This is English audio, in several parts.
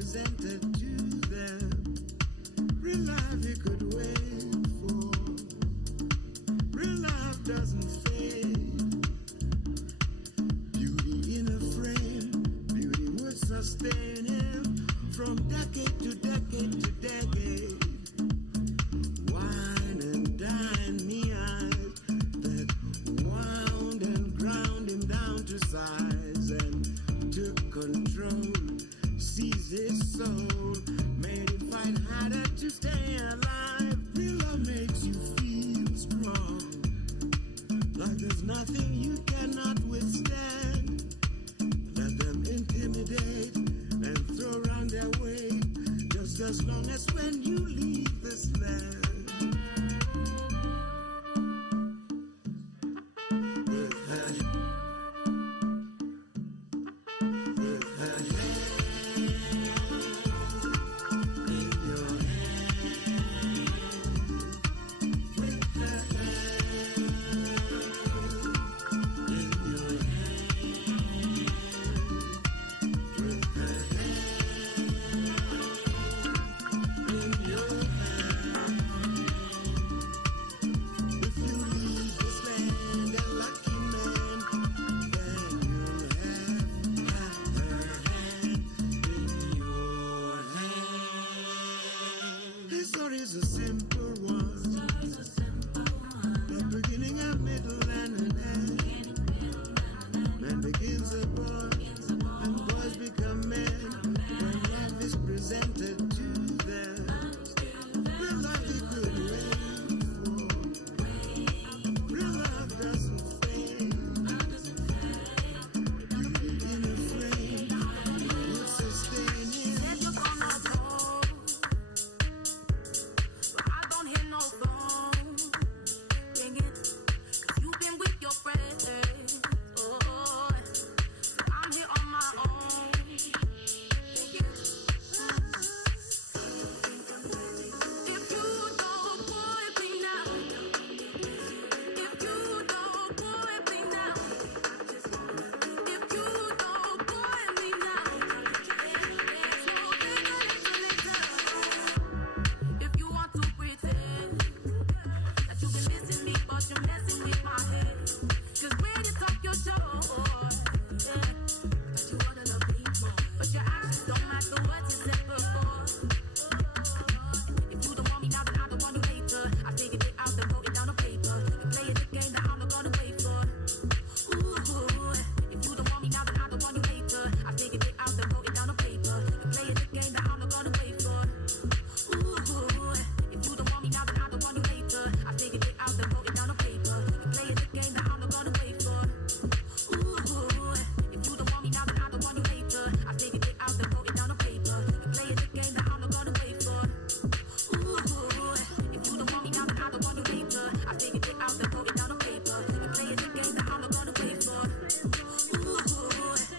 presented to them. Real love you could wait for. Real love doesn't fade. Beauty in a frame, beauty would sustain him from decade to decade to decade. Wine and dine me eyes that wound and ground him down to size and took control, seized his soul, made him fight harder to stay alive. Real love makes you feel strong, like there's nothing you cannot withstand. Let them intimidate and throw around their weight, just as long as when you leave this land. With her hand in your hand, with her hand in your hand, with her hand in your hand. If you leave this land a lucky man, then you'll have her hand in your hand. His story is a simple one, the beginning, a middle, and an end. Man begins a boy, and boys become men. When love is presented to them, real love you could wait for. Real love doesn't fade. Beauty in a frame would sustain him. Said you're gonna go, but I don't hear no phone ringing. 'Cause you've been with your friends. Oh, so I'm here on my own. If you don't, boy, be now. If you don't, boy, be now. If you don't, boy, be now. If you want to pretend that you can listen me, but you're messing with my head. 'Cause when you talk, you show that you wanna love me more, but your actions don't match the words you said before. If you don't want me now, then I don't want you later. I figured it out, then wrote it down on paper. You play the game that I'm not gonna wait for. Ooh, if you don't want me now, then I don't want you later. I figured it out, then wrote it down on paper. You play the game that I'm not gonna wait for. Ooh, if you don't want me now, then I don't want you later. I figured it out, then wrote it down on paper. You play the game that I'm not gonna wait for. Ooh, if you don't want me now, then I don't want you later. I figured it out, then wrote it down on paper. You play the game that I'm not gonna wait for. Ooh, if you don't want me now, then I don't want you later. I figured it out, then wrote it down on paper. You play the game that I'm not gonna wait for. Ooh,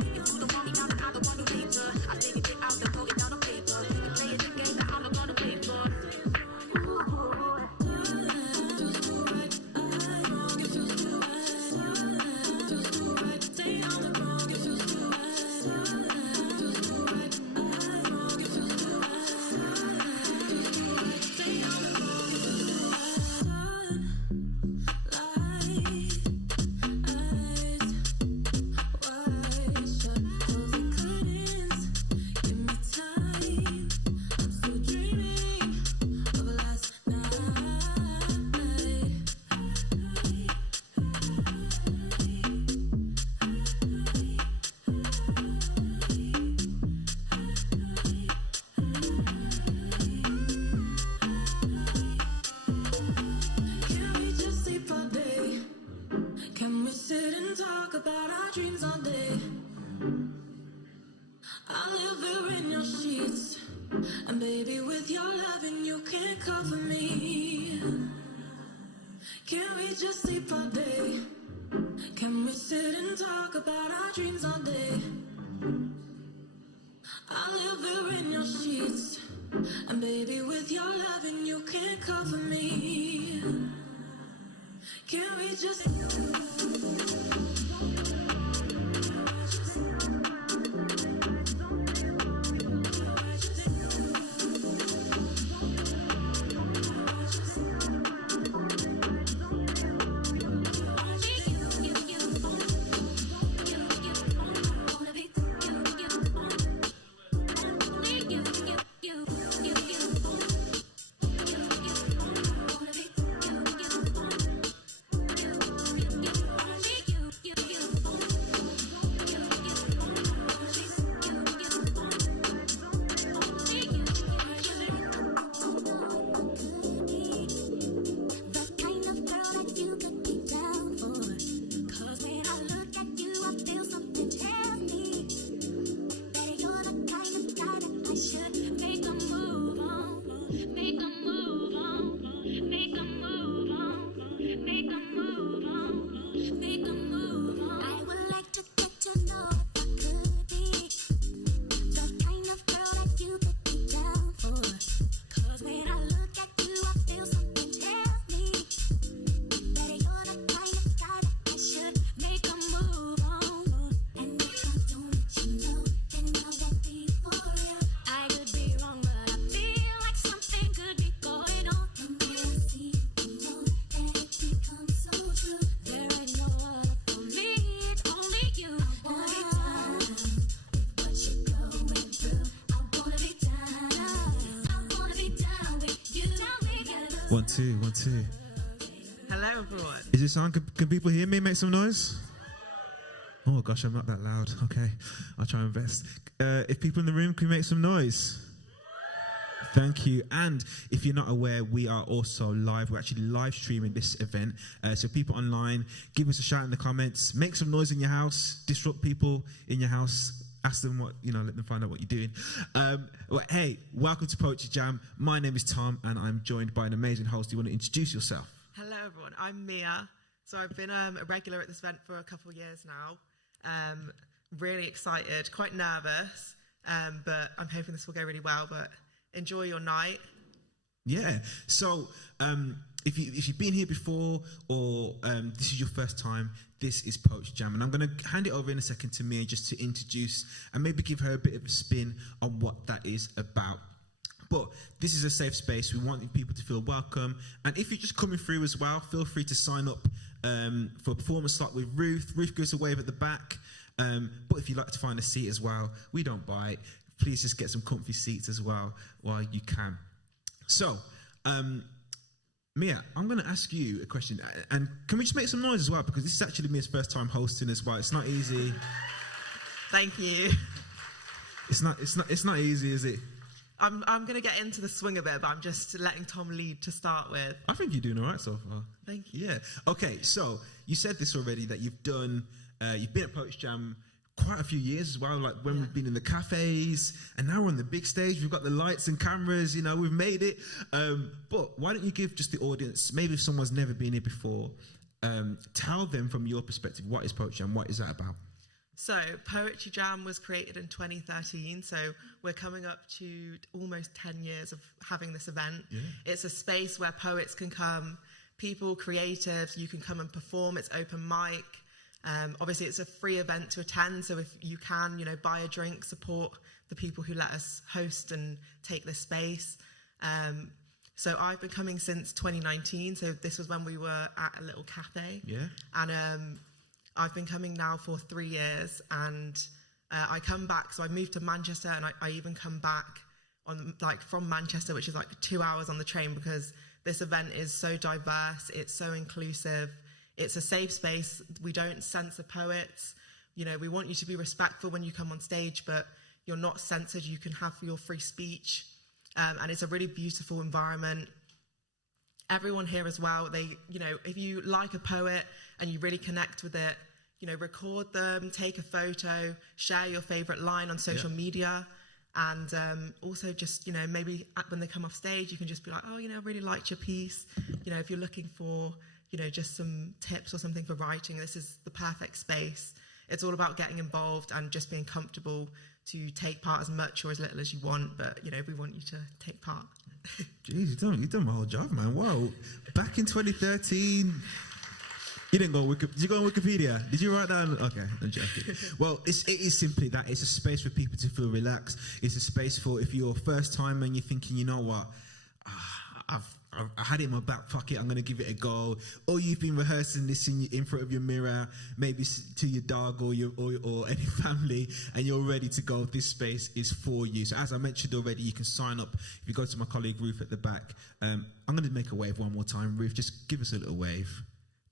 if you don't want me now, then I don't want you later. I figured it out, then wrote it down on paper. You play the game that I'm not gonna wait for. Can we sit and talk about our dreams all day? I'll live here in your sheets, and baby, with your loving, you can't cover me. Can we just sleep all day? Can we sit and talk about our dreams all day? I'll live here in your sheets, and baby, with your loving, you can't cover me. Can we just 1, 2, 1, 2. Hello, everyone. Is this on? Can people hear me? Make some noise. Oh gosh, I'm not that loud. Okay, I'll try my best. If people in the room can make some noise. Thank you. And if you're not aware, we are also live. We're actually live streaming this event. So people online, give us a shout in the comments. Make some noise in your house. Disrupt people in your house. Ask them what, let them find out what you're doing. Well, hey, welcome to Poetry Jam. My name is Tom, and I'm joined by an amazing host. Do you want to introduce yourself? Hello, everyone. I'm Mia. So I've been a regular at this event for a couple of years now. Really excited, quite nervous, but I'm hoping this will go really well. But enjoy your night. Yeah. So if you've been here before or this is your first time, this is Poetry Jam. And I'm going to hand it over in a second to Mia just to introduce and maybe give her a bit of a spin on what that is about. But this is a safe space. We want people to feel welcome. And if you're just coming through as well, feel free to sign up for a performance slot with Ruth. Ruth gives a wave at the back. But if you'd like to find a seat as well, we don't bite. Please just get some comfy seats as well while you can. So, Mia, I'm going to ask you a question. And can we just make some noise as well? Because this is actually Mia's first time hosting as well. It's not easy. Thank you. It's not easy, is it? I'm going to get into the swing of it, but I'm just letting Tom lead to start with. I think you're doing all right so far. Thank you. Yeah. Okay, so you said this already, that you've been at Poetry Jam quite a few years as well, like when we've been in the cafes, and now we're on the big stage, we've got the lights and cameras, we've made it. But why don't you give just the audience, maybe if someone's never been here before, tell them from your perspective, what is Poetry Jam, what is that about? So Poetry Jam was created in 2013, so we're coming up to almost 10 years of having this event. Yeah. It's a space where poets can come, people, creatives, you can come and perform, it's open mic. Obviously, it's a free event to attend, so if you can, buy a drink, support the people who let us host and take this space. So I've been coming since 2019, so this was when we were at a little cafe. Yeah. And I've been coming now for 3 years, and I come back, so I moved to Manchester, and I even come back from Manchester, which is 2 hours on the train, because this event is so diverse, it's so inclusive. It's a safe space. We don't censor poets. We want you to be respectful when you come on stage, but you're not censored. You can have your free speech. And it's a really beautiful environment. Everyone here as well, if you like a poet and you really connect with it, record them, take a photo, share your favorite line on social media. And also just, maybe when they come off stage, you can just be like, oh, I really liked your piece. If you're looking for just some tips or something for writing, this is the perfect space. It's all about getting involved and just being comfortable to take part as much or as little as you want, but, we want you to take part. Jeez, you've done my whole job, man. Wow. Back in 2013, you didn't go did you go on Wikipedia? Did you write down? Okay, I'm joking. Well, it is simply that. It's a space for people to feel relaxed. It's a space for, if you're first time and you're thinking, you know what, I had it in my back pocket, I'm going to give it a go. Or you've been rehearsing this in front of your mirror, maybe to your dog or any family, and you're ready to go. This space is for you. So as I mentioned already, you can sign up. If you go to my colleague Ruth at the back, I'm going to make a wave one more time. Ruth, just give us a little wave.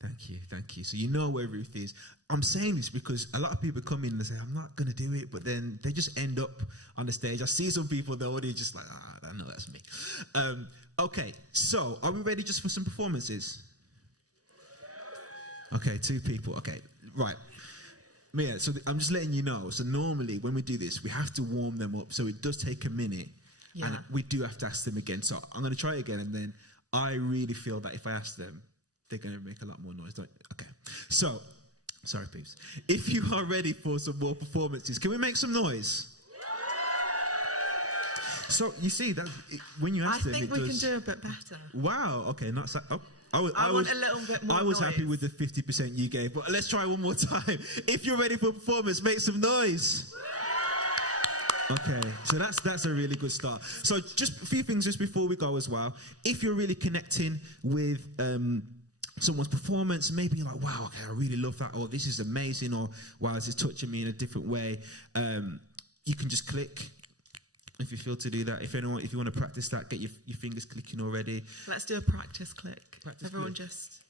Thank you. So you know where Ruth is. I'm saying this because a lot of people come in and say, I'm not going to do it, but then they just end up on the stage. I see some people, they're already just like, I know that's me. Okay, so are we ready just for some performances? Okay, 2 people. Okay, right. Mia, so I'm just letting you know. So normally when we do this, we have to warm them up. So it does take a minute. Yeah. And we do have to ask them again. So I'm going to try it again. And then I really feel that if I ask them, they're going to make a lot more noise. Okay. So, sorry, peeps. If you are ready for some more performances, can we make some noise? So you see that when you asked them, I think we can do a bit better. Wow. Okay. Not so. Oh, I want a little bit more. I was noise. happy with the 50% you gave, but let's try one more time. If you're ready for a performance, make some noise. Okay, so that's a really good start. So just a few things just before we go as well. If you're really connecting with someone's performance, maybe you're like, wow, okay, I really love that, or this is amazing, or wow, this is touching me in a different way, you can just click. if you feel to do that. If you want to practice that, get your fingers clicking already. Let's do a practice click. Everyone click. just...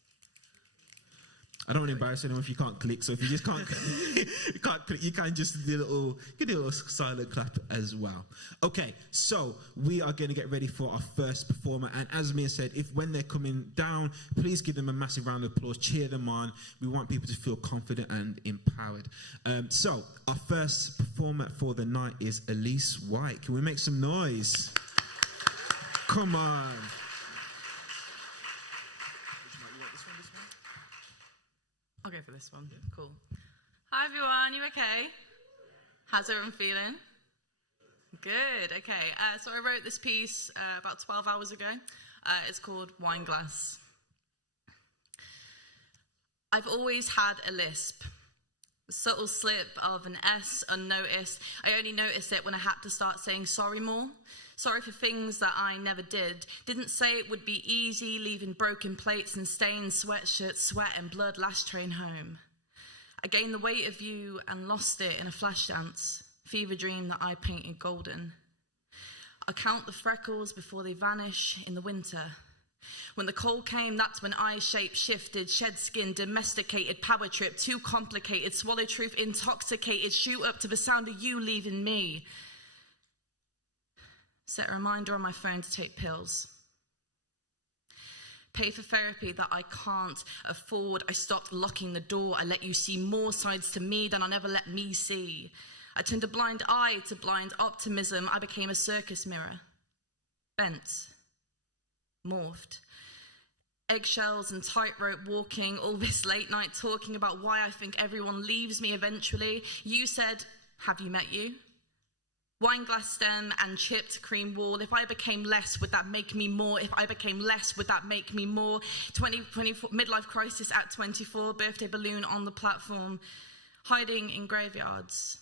I don't want to embarrass anyone if you can't click. So if you just can't, you can't click, you can just do a little silent clap as well. Okay, so we are going to get ready for our first performer. And as Mia said, when they're coming down, please give them a massive round of applause. Cheer them on. We want people to feel confident and empowered. So our first performer for the night is Elise White. Can we make some noise? Come on. I'll go for this one. Yeah. Cool. Hi, everyone. You okay? How's everyone feeling? Good. Okay. So I wrote this piece about 12 hours ago. It's called Wine Glass. I've always had a lisp. A subtle slip of an S unnoticed. I only noticed it when I had to start saying sorry more. Sorry for things that I never did. Didn't say it would be easy, leaving broken plates and stained sweatshirts, sweat and blood last train home. I gained the weight of you and lost it in a flash dance, fever dream that I painted golden. I count the freckles before they vanish in the winter. When the cold came, that's when I shape shifted, shed skin, domesticated, power trip, too complicated, swallow truth, intoxicated, shoot up to the sound of you leaving me. Set a reminder on my phone to take pills. Pay for therapy that I can't afford. I stopped locking the door. I let you see more sides to me than I never let me see. I turned a blind eye to blind optimism. I became a circus mirror. Bent. Morphed. Eggshells and tightrope walking. All this late night talking about why I think everyone leaves me eventually. You said, have you met you? Wine glass stem and chipped cream wall. If I became less, would that make me more? If I became less, would that make me more? 2024 midlife crisis at 24, birthday balloon on the platform, hiding in graveyards,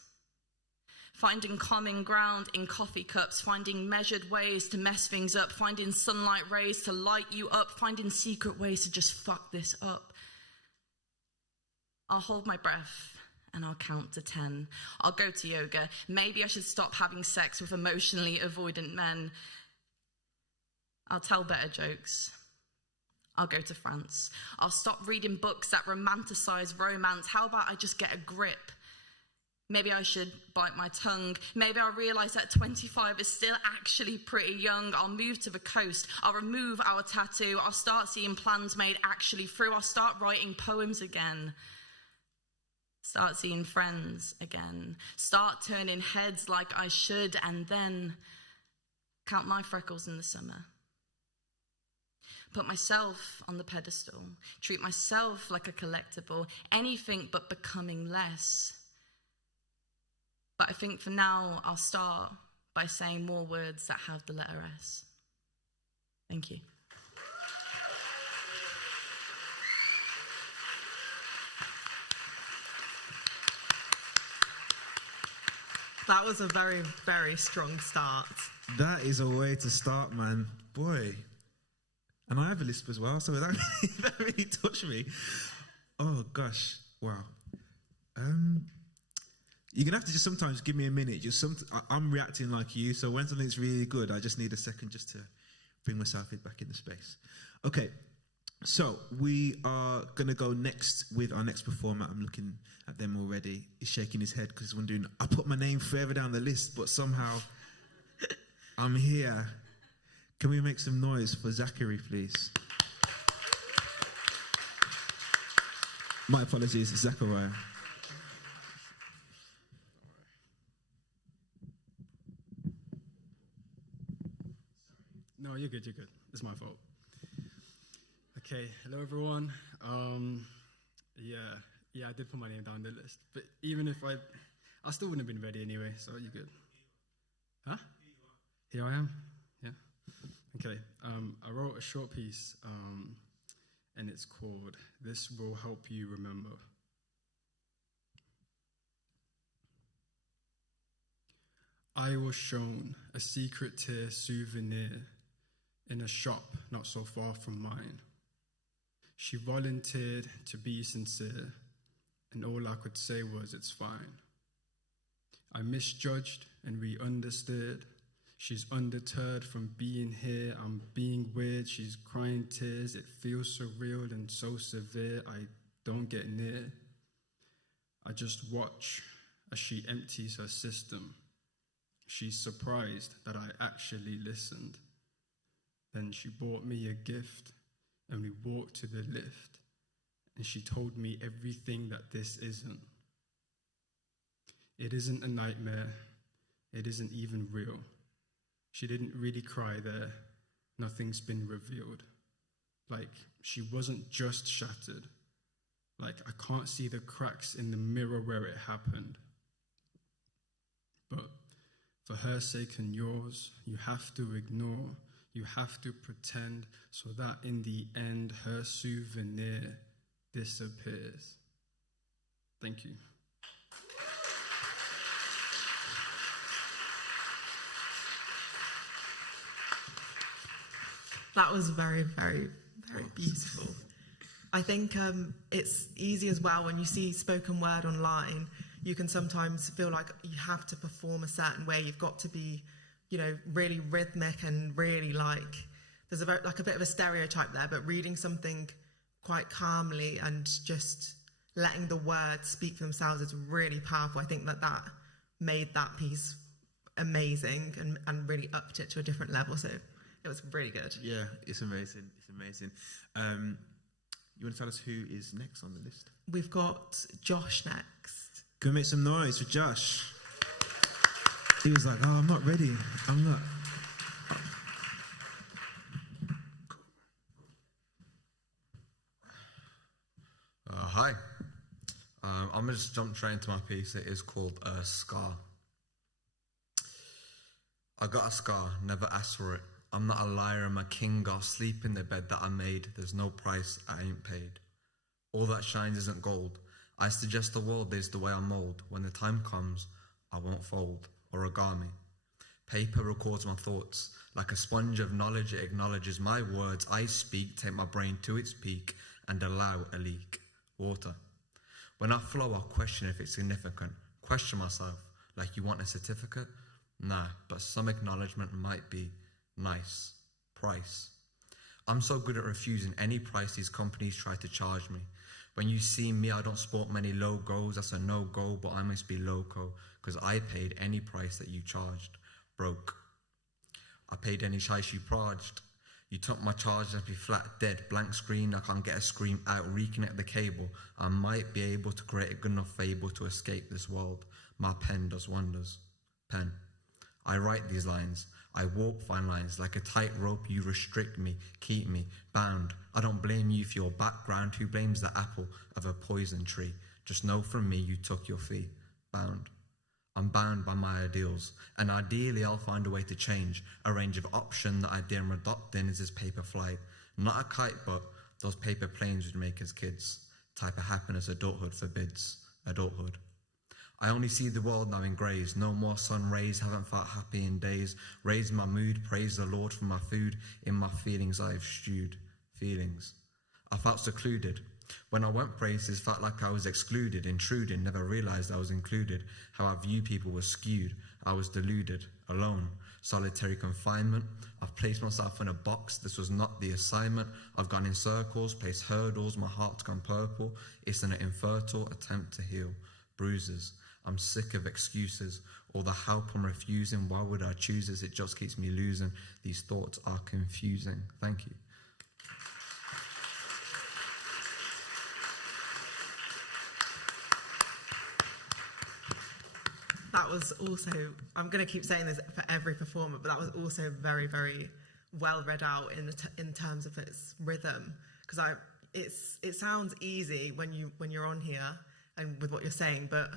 finding common ground in coffee cups, finding measured ways to mess things up, finding sunlight rays to light you up, finding secret ways to just fuck this up. I'll hold my breath. And I'll count to 10. I'll go to yoga. Maybe I should stop having sex with emotionally avoidant men. I'll tell better jokes. I'll go to France. I'll stop reading books that romanticize romance. How about I just get a grip? Maybe I should bite my tongue. Maybe I'll realize that 25 is still actually pretty young. I'll move to the coast. I'll remove our tattoo. I'll start seeing plans made actually through. I'll start writing poems again. Start seeing friends again. Start turning heads like I should, and then count my freckles in the summer. Put myself on the pedestal. Treat myself like a collectible. Anything but becoming less. But I think for now, I'll start by saying more words that have the letter S. Thank you. That was a very, very strong start. That is a way to start, man. Boy. And I have a lisp as well, so that really touched me. Oh, gosh. Wow. You're going to have to just sometimes give me a minute. I'm reacting like you, so when something's really good, I just need a second just to bring myself back in the space. Okay. So we are going to go next with our next performer. I'm looking at them already. He's shaking his head because he's wondering, I put my name further down the list, but somehow I'm here. Can we make some noise for Zachary, please? My apologies, Zachariah. No, you're good, It's my fault. Okay, hello everyone. Yeah, I did put my name down the list, but even if I still wouldn't have been ready anyway, so you're good. Huh? Here I am? Yeah. Okay, I wrote a short piece, and it's called This Will Help You Remember. I was shown a secret tier souvenir in a shop not so far from mine. She volunteered to be sincere, and all I could say was, it's fine. I misjudged and we understood. She's undeterred from being here. I'm being weird. She's crying tears. It feels surreal and so severe. I don't get near. I just watch as she empties her system. She's surprised that I actually listened. Then she bought me a gift and we walked to the lift. And she told me everything that this isn't. It isn't a nightmare. It isn't even real. She didn't really cry there. Nothing's been revealed. Like, she wasn't just shattered. Like, I can't see the cracks in the mirror where it happened. But for her sake and yours, you have to ignore, you have to pretend, so that in the end, her souvenir disappears. Thank you. That was very, very, very beautiful. I think it's easy as well when you see spoken word online. You can sometimes feel like you have to perform a certain way. You've got to be, really rhythmic and really there's a bit of a stereotype there. But reading something quite calmly and just letting the words speak for themselves is really powerful. I think that made that piece amazing and really upped it to a different level. So it was really good. Yeah, it's amazing. It's amazing. You want to tell us who is next on the list? We've got Josh next. Can we make some noise for Josh? He was like, I'm not ready. I'm not. Hi. I'm going to just jump straight into my piece. It is called Scar. I got a scar, never asked for it. I'm not a liar, I'm a king. I'll sleep in the bed that I made. There's no price I ain't paid. All that shines isn't gold. I suggest the world is the way I mold. When the time comes, I won't fold. Origami. Paper records my thoughts. Like a sponge of knowledge, it acknowledges my words. I speak, take my brain to its peak, and allow a leak. Water. When I flow, I'll question if it's significant. Question myself, like you want a certificate? Nah, but some acknowledgement might be nice. Price. I'm so good at refusing any price these companies try to charge me. When you see me, I don't sport many logos. That's a no-go, but I must be loco, because I paid any price that you charged. Broke. I paid any price you charged. You took my charge and be flat dead, blank screen. I can't get a scream out, reconnect the cable. I might be able to create a good enough fable to escape this world. My pen does wonders. Pen. I write these lines. I walk fine lines. Like a tightrope, you restrict me, keep me bound. I don't blame you for your background. Who blames the apple of a poison tree? Just know from me you took your fee. Bound. I'm bound by my ideals, and ideally I'll find a way to change. A range of option that I dare adopt in is this paper flight. Not a kite, but those paper planes would make us kids. Type of happiness adulthood forbids. Adulthood. I only see the world now in greys. No more sun rays, haven't felt happy in days. Raise my mood, praise the Lord for my food. In my feelings I've stewed. Feelings. I felt secluded. When I went places, felt like I was excluded, intruding, never realised I was included. How I view people was skewed. I was deluded, alone, solitary confinement. I've placed myself in a box. This was not the assignment. I've gone in circles, placed hurdles. My heart's gone purple. It's an infertile attempt to heal. Bruises. I'm sick of excuses. All the help I'm refusing. Why would I choose this? It just keeps me losing. These thoughts are confusing. Thank you. That was also, I'm going to keep saying this for every performer, but that was also very, very well read out in terms of its rhythm. Because it sounds easy when you're on here and with what you're saying, but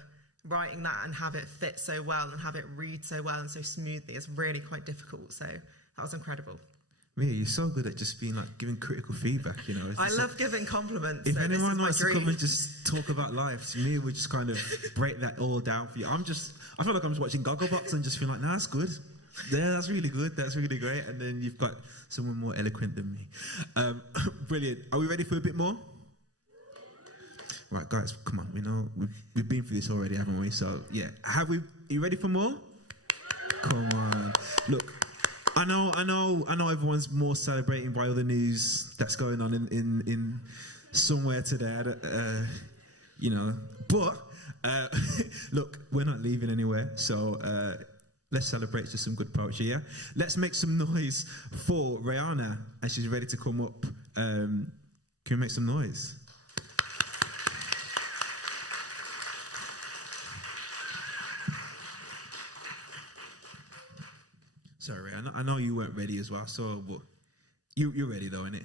writing that and have it fit so well and have it read so well and so smoothly is really quite difficult. So that was incredible. Mia, you're so good at just being giving critical feedback, It's I just love giving compliments. If so anyone wants to come and dream. just talk about life, Mia would just kind of break that all down for you. I feel like I'm just watching Gogglebox and just feel like, that's good. Yeah, that's really good. That's really great. And then you've got someone more eloquent than me. Brilliant. Are we ready for a bit more? Right, guys, come on. We know we've been through this already, haven't we? So, yeah. Are you ready for more? Come on. Look, I know everyone's more celebrating by all the news that's going on in somewhere today. But look, we're not leaving anywhere, so let's celebrate just some good poetry, yeah? Let's make some noise for Rihanna as she's ready to come up. Can we make some noise? Sorry, I know you weren't ready as well, so but you're ready though, innit?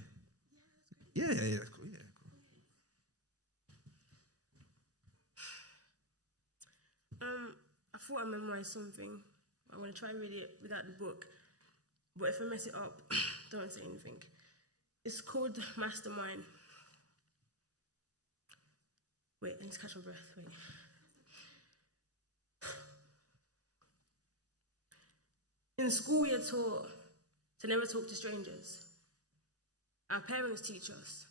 Yeah, cool, yeah. I thought I memorized something. I'm going to try and read it without the book. But if I mess it up, don't say anything. It's called Mastermind. Wait, I need to catch my breath. Wait. In school, we are taught to never talk to strangers. Our parents teach us,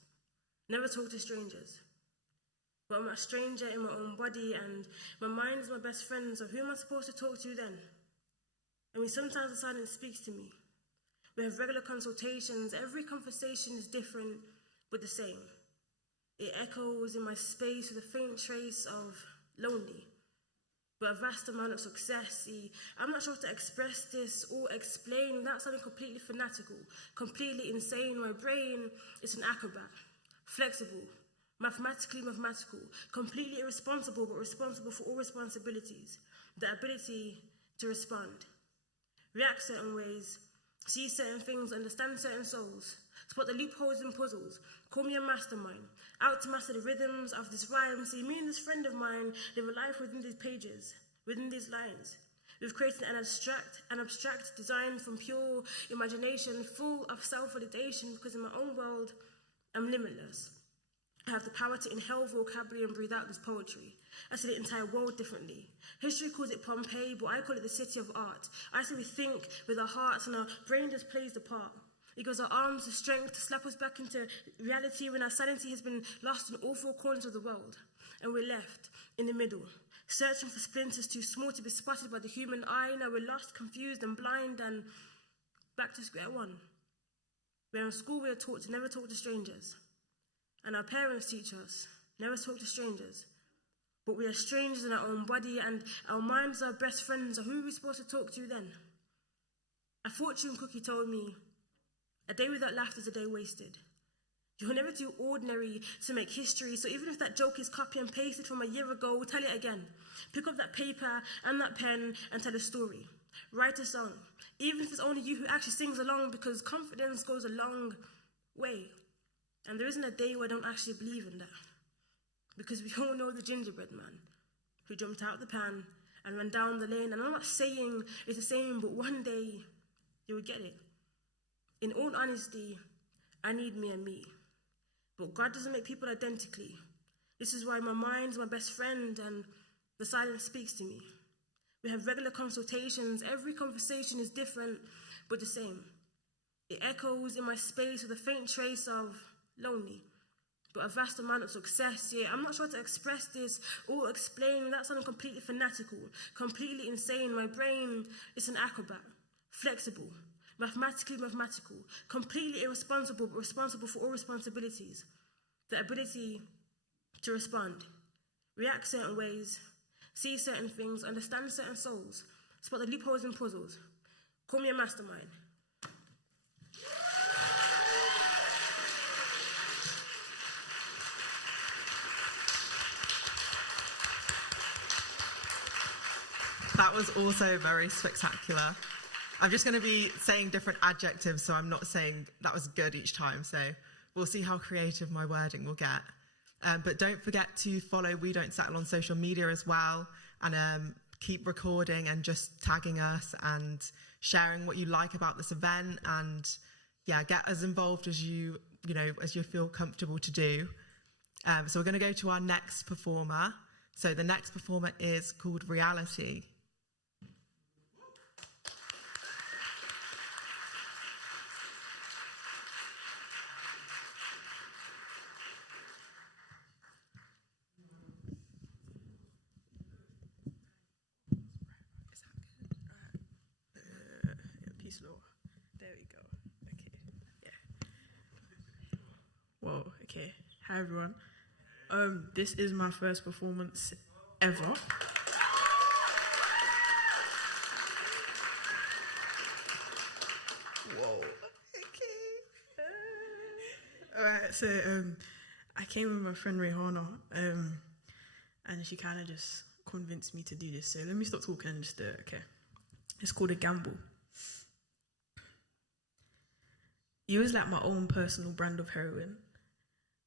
never talk to strangers. But I'm a stranger in my own body, and my mind is my best friend, so who am I supposed to talk to then? I mean, sometimes the silence speaks to me. We have regular consultations. Every conversation is different, but the same. It echoes in my space with a faint trace of lonely, but a vast amount of success. See, I'm not sure how to express this or explain without sounding completely fanatical, completely insane. My brain is an acrobat, flexible, mathematically mathematical, completely irresponsible, but responsible for all responsibilities. The ability to respond, react certain ways, see certain things, understand certain souls, spot the loopholes in puzzles, call me a mastermind, out to master the rhythms of this rhyme. See, me and this friend of mine live a life within these pages, within these lines. We've created an abstract design from pure imagination, full of self-validation, because in my own world, I'm limitless. I have the power to inhale vocabulary and breathe out this poetry. I see the entire world differently. History calls it Pompeii, but I call it the city of art. I say we think with our hearts and our brain just plays the part. It gives our arms the strength to slap us back into reality when our sanity has been lost in all four corners of the world. And we're left in the middle, searching for splinters too small to be spotted by the human eye. Now we're lost, confused and blind and back to square one. Where in school we are taught to never talk to strangers. And our parents teach us, never talk to strangers. But we are strangers in our own body, and our minds are best friends. So who are we supposed to talk to then? A fortune cookie told me, a day without laughter is a day wasted. You'll never do ordinary to make history, so even if that joke is copy and pasted from a year ago, tell it again. Pick up that paper and that pen and tell a story. Write a song, even if it's only you who actually sings along, because confidence goes a long way. And there isn't a day where I don't actually believe in that. Because we all know the gingerbread man who jumped out of the pan and ran down the lane. And I'm not saying it's the same, but one day you will get it. In all honesty, I need me and me. But God doesn't make people identically. This is why my mind's my best friend and the silence speaks to me. We have regular consultations. Every conversation is different, but the same. It echoes in my space with a faint trace of lonely, but a vast amount of success. Yeah, I'm not sure how to express this or explain without sounding completely fanatical, completely insane. My brain is an acrobat, flexible, mathematically mathematical, completely irresponsible, but responsible for all responsibilities. The ability to respond, react certain ways, see certain things, understand certain souls, spot the loopholes in puzzles. Call me a mastermind. That was also very spectacular. I'm just going to be saying different adjectives, so I'm not saying that was good each time. So we'll see how creative my wording will get. But don't forget to follow We Don't Settle on social media as well, and keep recording and just tagging us and sharing what you like about this event, and yeah, get as involved as you feel comfortable to do. So we're going to go to our next performer. So the next performer is called Reality. Hi everyone. This is my first performance ever. Whoa. Okay. Alright, so I came with my friend Rehana, and she kind of just convinced me to do this. So let me stop talking and just do it. Okay. It's called a gamble. You was like my own personal brand of heroin.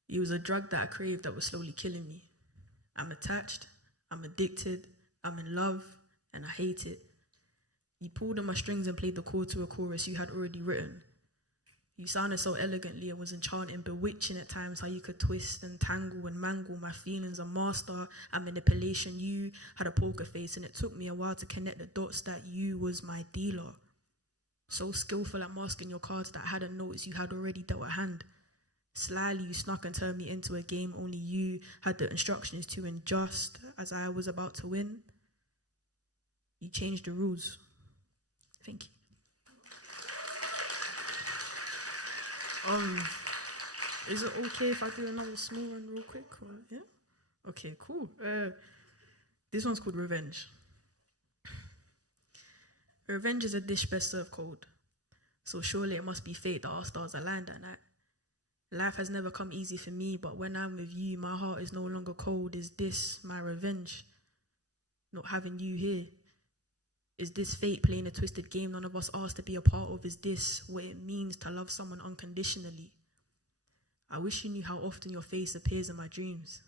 You was a drug that I craved that was slowly killing me. I'm attached, I'm addicted, I'm in love, and I hate it. You pulled on my strings and played the chord to a chorus you had already written. You sounded so elegantly and was enchanting, bewitching at times, how you could twist and tangle and mangle my feelings. A master at manipulation. You had a poker face and it took me a while to connect the dots that you was my dealer. So skillful at masking your cards that I hadn't noticed you had already dealt a hand. Slyly you snuck and turned me into a game only you had the instructions to, and just as I was about to win, you changed the rules. Thank you. Is it okay if I do another small one real quick? Or, yeah? Okay, cool. This one's called Revenge. Revenge is a dish best served cold, so surely it must be fate that our stars aligned that night. Life has never come easy for me, but when I'm with you, my heart is no longer cold. Is this my revenge? Not having you here? Is this fate playing a twisted game none of us asked to be a part of? Is this what it means to love someone unconditionally? I wish you knew how often your face appears in my dreams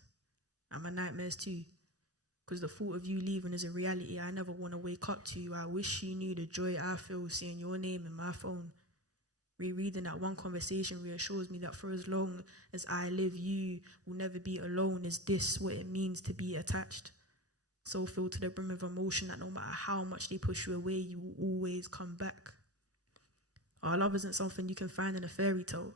and my nightmares too. Because the thought of you leaving is a reality I never want to wake up to. I wish you knew the joy I feel seeing your name in my phone. Rereading that one conversation reassures me that for as long as I live, you will never be alone. Is this what it means to be attached? So filled to the brim of emotion that no matter how much they push you away, you will always come back. Our love isn't something you can find in a fairy tale.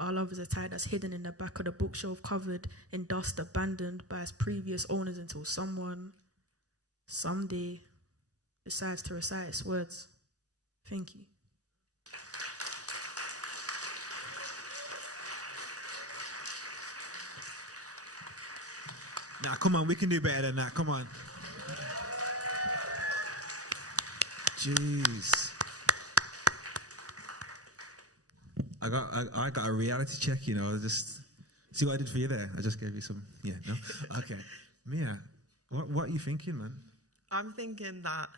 Our love is a tie that's hidden in the back of the bookshelf, covered in dust, abandoned by its previous owners until someone, someday, decides to recite its words. Thank you. Nah, come on, we can do better than that. Come on. Jeez. I got a reality check, you know. Just see what I did for you there. I just gave you some. Yeah, no. Okay, Mia, what are you thinking, man? I'm thinking that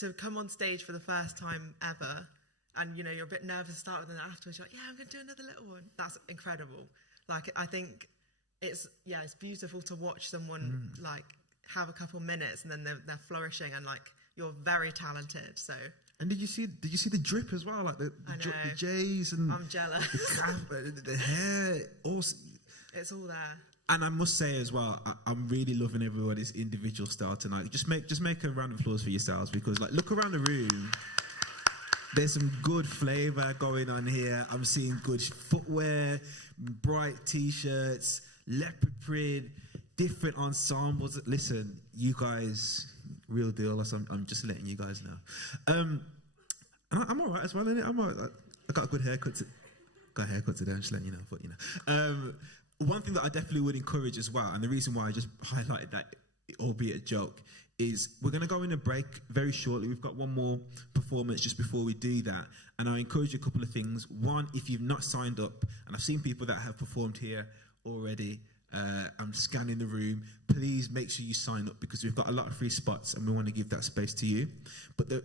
to come on stage for the first time ever, and you know you're a bit nervous to start with, and afterwards you're like, yeah, I'm going to do another little one. That's incredible. Like I think it's beautiful to watch someone like have a couple minutes and then they're flourishing, and like you're very talented. So. And did you see the drip as well, like the J's and I'm jealous. The hair, also. It's all there. And I must say as well, I'm really loving everybody's individual style tonight. Just make a round of applause for yourselves, because like look around the room. There's some good flavour going on here. I'm seeing good footwear, bright t-shirts, leopard print, different ensembles. Listen, you guys, real deal. I'm just letting you guys know. And I'm all right as well, innit? I'm all right. I got a good haircut. Got a haircut today. I'm just letting you know. But you know, one thing that I definitely would encourage as well, and the reason why I just highlighted that, albeit a joke, is we're going to go in a break very shortly. We've got one more performance just before we do that, and I encourage you a couple of things. One, if you've not signed up, and I've seen people that have performed here already. I'm scanning the room. Please make sure you sign up, because we've got a lot of free spots and we want to give that space to you. But the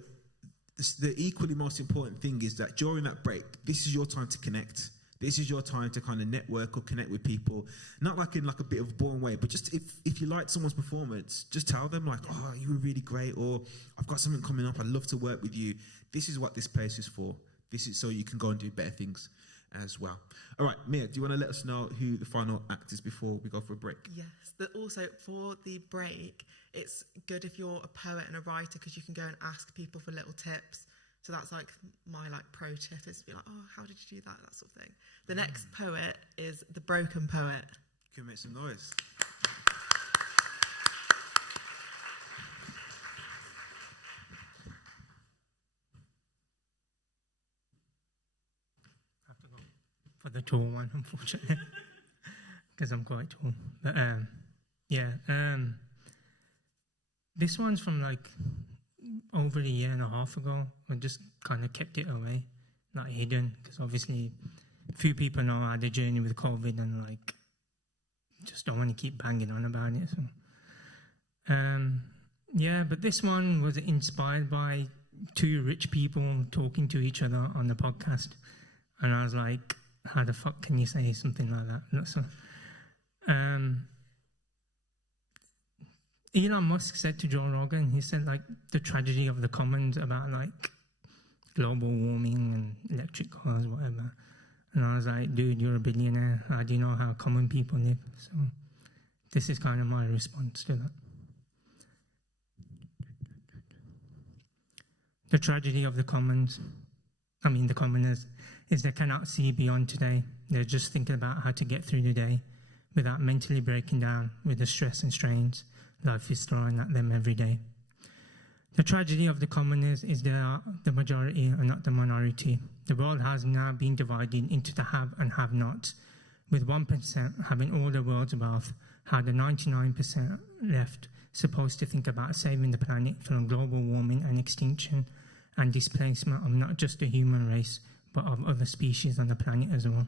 equally most important thing is that during that break, this is your time to connect. This is your time to kind of network or connect with people, not like in like a bit of a boring way, but just if you like someone's performance, just tell them like, oh, you were really great, or I've got something coming up, I'd love to work with you. This is what this place is for. This is so you can go and do better things as well. All right, Mia, do you want to let us know who the final act is before we go for a break? Yes, also for the break, it's good if you're a poet and a writer, because you can go and ask people for little tips. So that's like my like pro tip, is to be like, oh, how did you do that? That sort of thing. The next poet is The Broken Poet. Can we make some noise? I have to go for the tall one, unfortunately. because I'm quite tall. But yeah, this one's from like over a year and a half ago. I just kind of kept it away, not hidden, because obviously few people know I had a journey with COVID and like just don't want to keep banging on about it. So yeah, but this one was inspired by two rich people talking to each other on the podcast, and I was like, how the fuck can you say something like that? So, Elon Musk said to Joe Rogan, he said like the tragedy of the commons about like global warming and electric cars, whatever. And I was like, dude, you're a billionaire. How do you know how common people live? So this is kind of my response to that. The tragedy of the commoners, is they cannot see beyond today. They're just thinking about how to get through the day without mentally breaking down with the stress and strains life is throwing at them every day. The tragedy of the commoners is they are the majority and not the minority. The world has now been divided into the have and have-nots, with 1% having all the world's wealth, how the 99% left supposed to think about saving the planet from global warming and extinction and displacement of not just the human race, but of other species on the planet as well.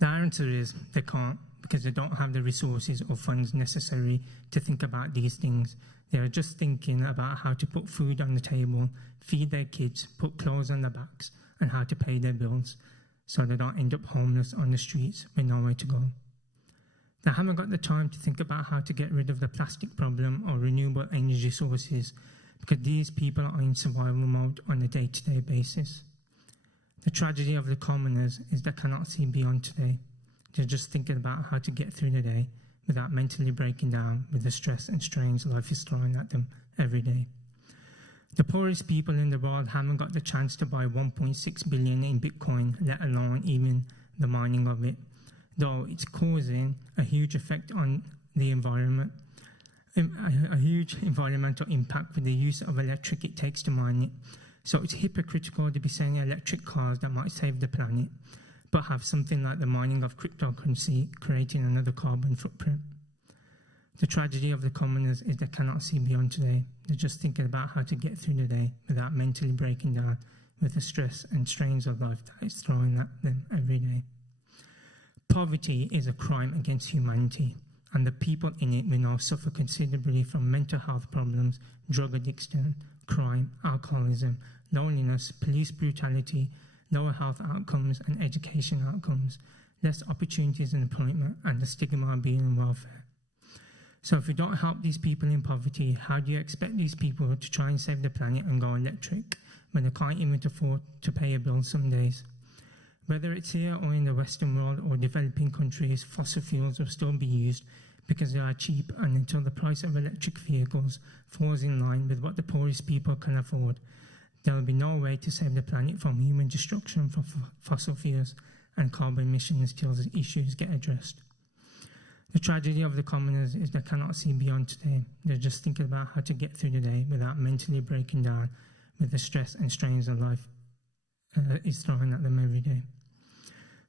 The answer is they can't, because they don't have the resources or funds necessary to think about these things. They are just thinking about how to put food on the table, feed their kids, put clothes on their backs, and how to pay their bills, so they don't end up homeless on the streets with nowhere to go. They haven't got the time to think about how to get rid of the plastic problem or renewable energy sources, because these people are in survival mode on a day-to-day basis. The tragedy of the commoners is they cannot see beyond today. They're just thinking about how to get through the day without mentally breaking down with the stress and strains life is throwing at them every day. The poorest people in the world haven't got the chance to buy 1.6 billion in Bitcoin, let alone even the mining of it, though it's causing a huge effect on the environment, a huge environmental impact with the use of electric it takes to mine it. So it's hypocritical to be saying electric cars that might save the planet, but have something like the mining of cryptocurrency creating another carbon footprint. The tragedy of the commoners is they cannot see beyond today. They're just thinking about how to get through the day without mentally breaking down with the stress and strains of life that is throwing at them every day. Poverty is a crime against humanity, and the people in it we know suffer considerably from mental health problems, drug addiction, crime, alcoholism, loneliness, police brutality, lower health outcomes and education outcomes, less opportunities in employment, and the stigma of being in welfare. So if we don't help these people in poverty, how do you expect these people to try and save the planet and go electric when they can't even afford to pay a bill some days? Whether it's here or in the Western world or developing countries, fossil fuels will still be used because they are cheap, and until the price of electric vehicles falls in line with what the poorest people can afford, there will be no way to save the planet from human destruction from fossil fuels and carbon emissions till the issues get addressed. The tragedy of the commoners is they cannot see beyond today. They're just thinking about how to get through the day without mentally breaking down with the stress and strains of life is throwing at them every day.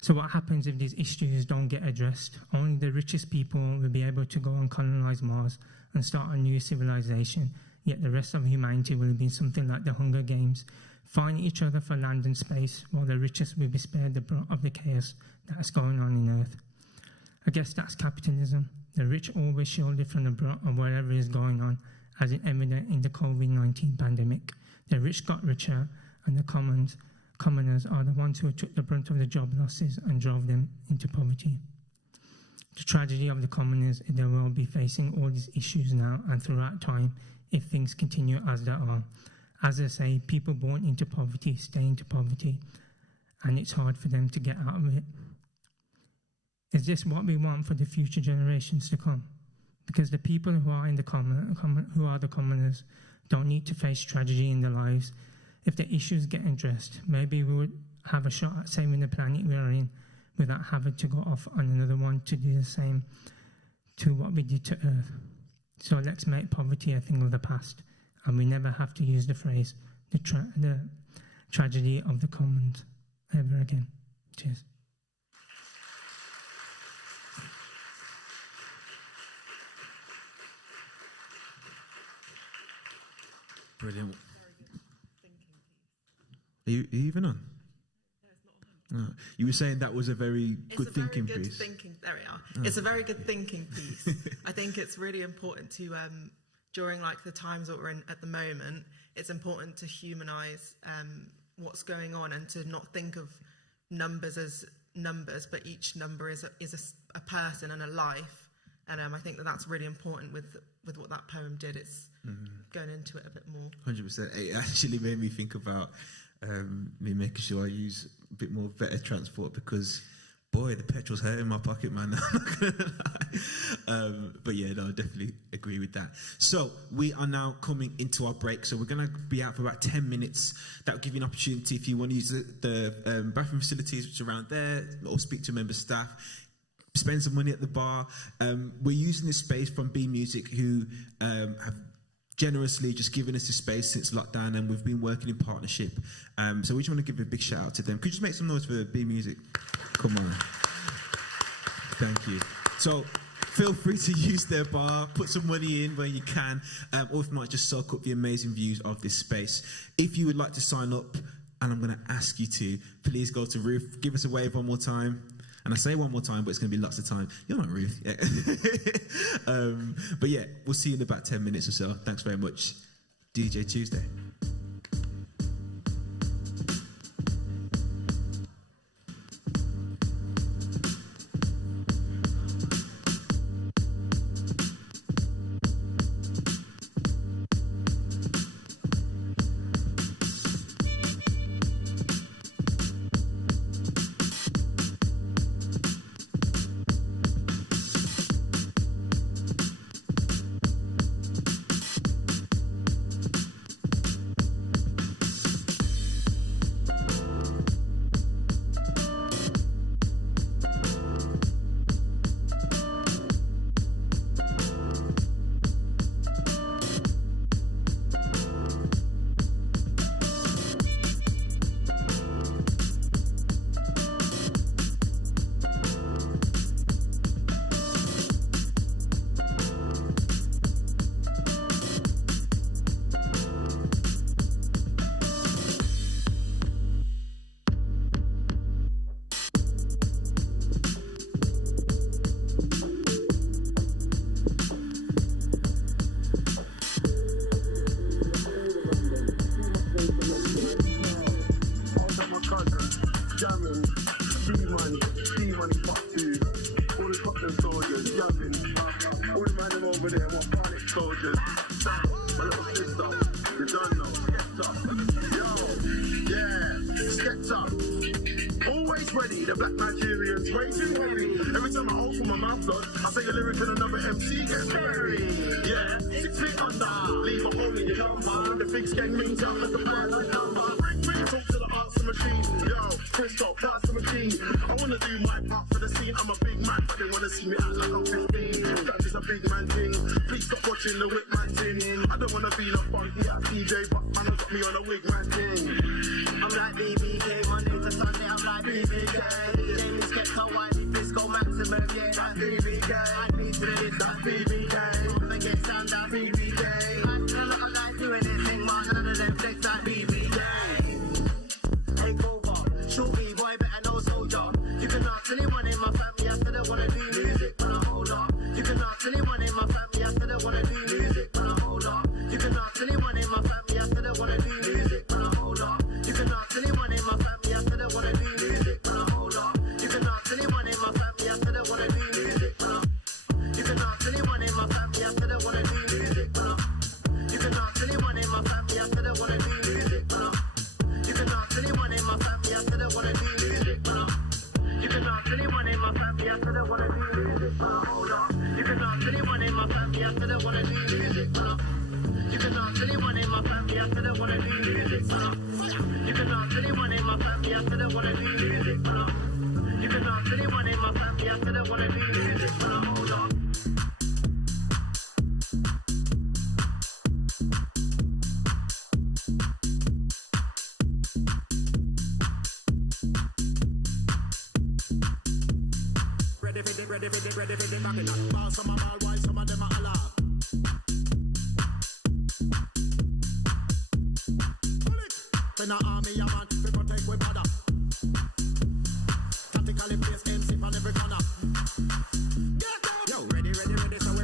So what happens if these issues don't get addressed? Only the richest people will be able to go and colonize Mars and start a new civilization, yet the rest of humanity will be something like the Hunger Games, fighting each other for land and space, while the richest will be spared the brunt of the chaos that's going on in Earth. I guess that's capitalism. The rich always shielded from the brunt of whatever is going on, as is evident in the COVID-19 pandemic. The rich got richer, and the commoners are the ones who took the brunt of the job losses and drove them into poverty. The tragedy of the commoners is they will be facing all these issues now and throughout time if things continue as they are. As I say, people born into poverty stay into poverty, and it's hard for them to get out of it. Is this what we want for the future generations to come? Because the people who are in the who are the commoners don't need to face tragedy in their lives. If the issues get addressed, maybe we would have a shot at saving the planet we are in without having to go off on another one to do the same to what we did to Earth. So let's make poverty a thing of the past, and we never have to use the phrase the tragedy of the commons ever again. Cheers. Brilliant. Are you even on? No. You were saying that was a very good thinking piece. There we are. It's a very good thinking piece. I think it's really important to, during like the times that we're in at the moment, it's important to humanize what's going on and to not think of numbers as numbers, but each number is a person and a life. And I think that's really important with what that poem did. It's going into it a bit more. 100%. It actually made me think about me making sure I use a bit more better transport because, boy, the petrol's hurting my pocket, man. I'm not gonna lie. But yeah, no, I definitely agree with that. So we are now coming into our break. So we're going to be out for about 10 minutes. That will give you an opportunity if you want to use the bathroom facilities which are around there or speak to a member of staff. Spend some money at the bar. We're using this space from B Music, who have generously just given us this space since lockdown, and we've been working in partnership. So we just want to give a big shout out to them. Could you just make some noise for B Music? Come on. Thank you. So feel free to use their bar, put some money in where you can, or if not, just soak up the amazing views of this space. If you would like to sign up, and I'm going to ask you to, please go to Ruth, give us a wave one more time. And I say one more time, but it's going to be lots of time. You're not Ruth. Yeah. But yeah, we'll see you in about 10 minutes or so. Thanks very much. DJ Tuesday. in an army, a man, we protect we border. Tactically place MC on every corner. Get up! Yo, ready, so we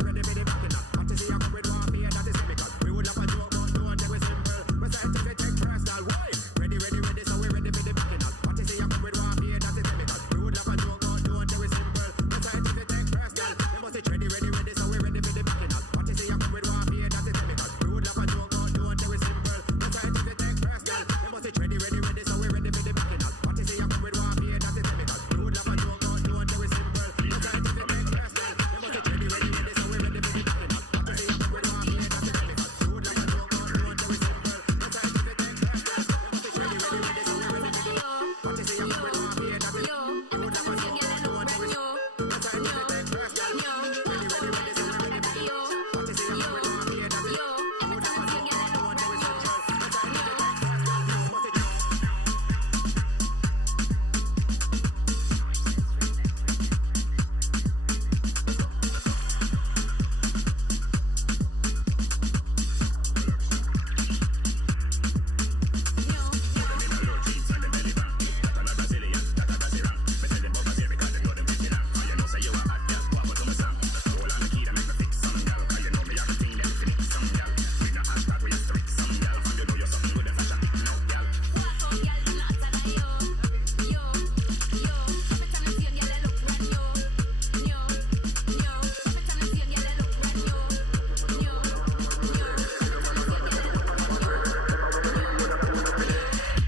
ready for the backing up. What to see you come with one fear, that is chemical. We would love a joke, but don't take we simple. We scientific, take personal, why? Ready, so we ready for the backing up. What to see you come with one fear, that is chemical. We would love a joke, but don't take we simple. We scientific, take personal. They must say ready, so we ready for the backing up. What to see you come with one fear, that is chemical. We would love a joke, but don't take we simple. We scientific, take personal. They must say ready, so we ready for the backing up. What to see you come with one fear, that is chemical. We would love a joke, but don't take we simple. We scientific, take personal. They must say ready, so we ready for the backing up. What to see you come with one fear, that is chemical. We would love a joke, but don't take we simple. We scientific, take personal. They must say ready, so we ready for the backing up. What to see you come with one fear, that is chemical. We would love a joke, but don't take we simple. We scientific, take personal. Ready, so we ready for the backing up. What to see you come with one fear, that is chemical. We would love a joke, but don't take we simple. We scientific, take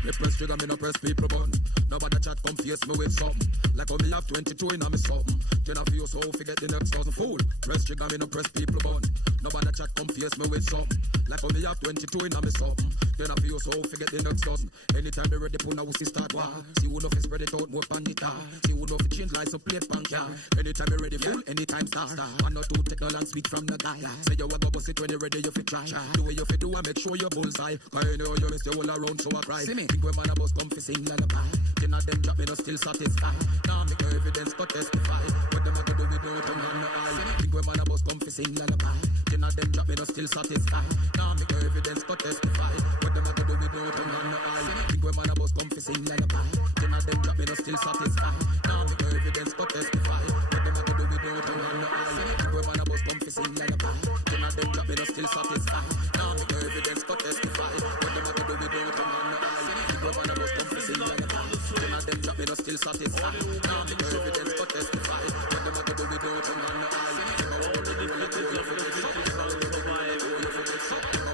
Me press trigger, me no press people button. Nobody chat come face me with something. Like how me have 22 in a me something. Then I feel so forget the next 1,000 fool. Press trigger, me no press people button. Nobody chat come face me with something. Like how me have 22 in a me something. Then I feel so forget the next 1,000. Anytime me ready, put now we see start war. See who know fi spread it out more pan the tar. See who know fi change like some plate pan car. Anytime me ready, full. Anytime start. 1 or 2 take no long speak from the guy. Say you a go bust it when you ready, you fi try. Do what you fi do and make sure you bullseye. Cause you know you miss your whole around, so I cry. Think when man a bus come fi sing lullaby. Then of them drop me no still satisfied. Now make no evidence but testify. What them a go do with no tongue and no eye. Think when man a bus come fi sing lullaby. Then of them drop me no still satisfied. Now make no evidence but testify. What them a go do with no tongue and no eye. Think when man a bus come fi sing lullaby. Then of them drop me no still satisfied. Now make no evidence but testify. What them a go do with no tongue and no eye. Think when man a bus come fi sing lullaby. Then of them drop me no still satisfied. Now make no evidence but testify. What them a go do with no tongue and no eye. Think when man a bus come fi sing lullaby. Then of them drop me no still satisfied. Now make no evidence but testify. What them a go do with no tongue and no eye.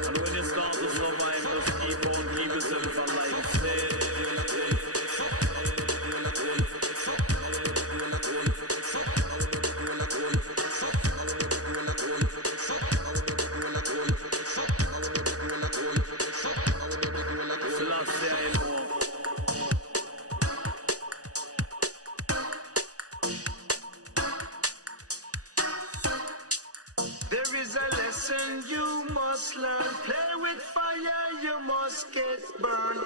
And when you start to survive, just keep on, keep yourself alive. There is a lesson you must learn. Play with fire, you must get burned.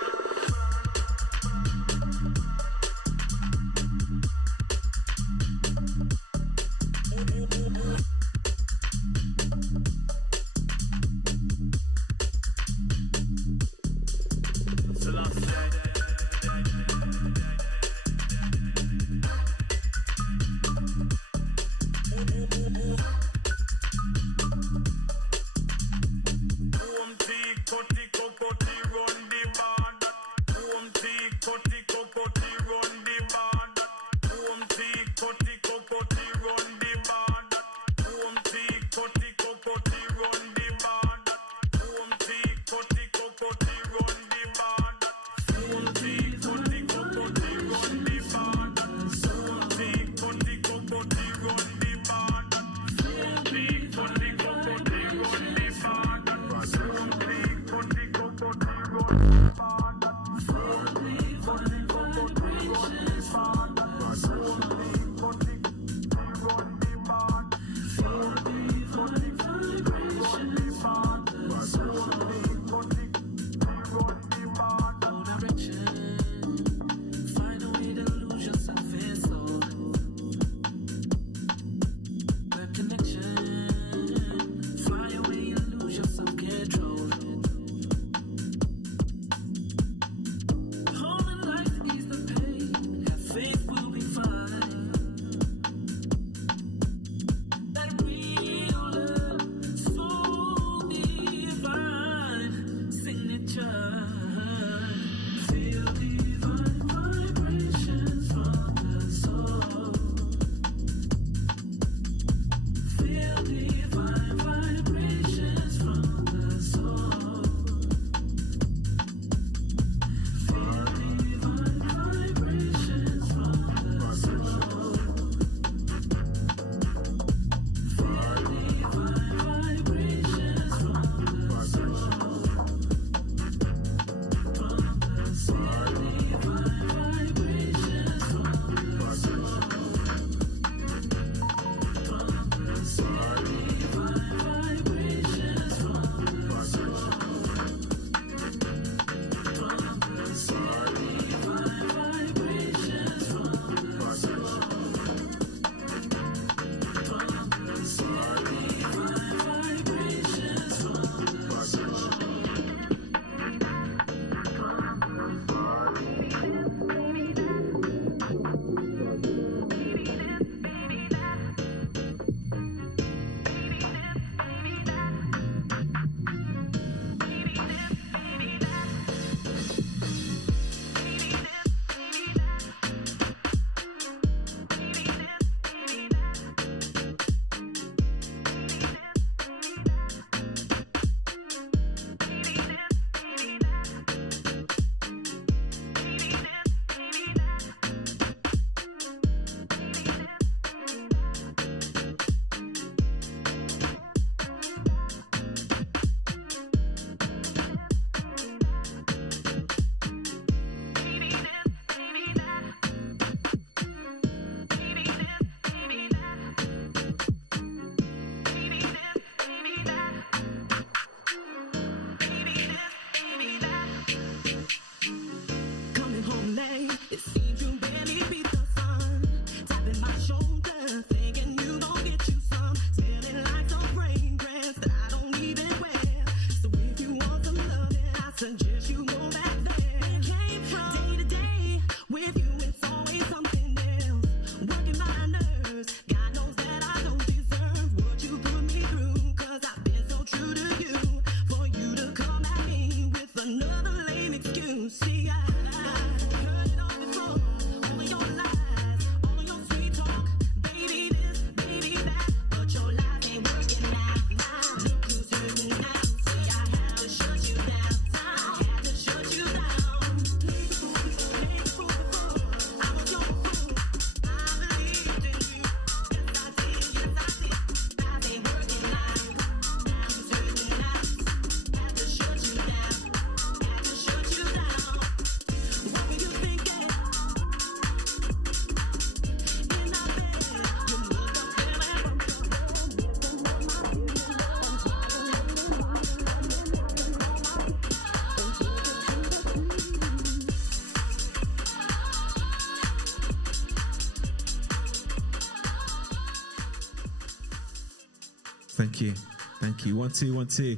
Thank you. Thank you. 1, 2, 1, 2.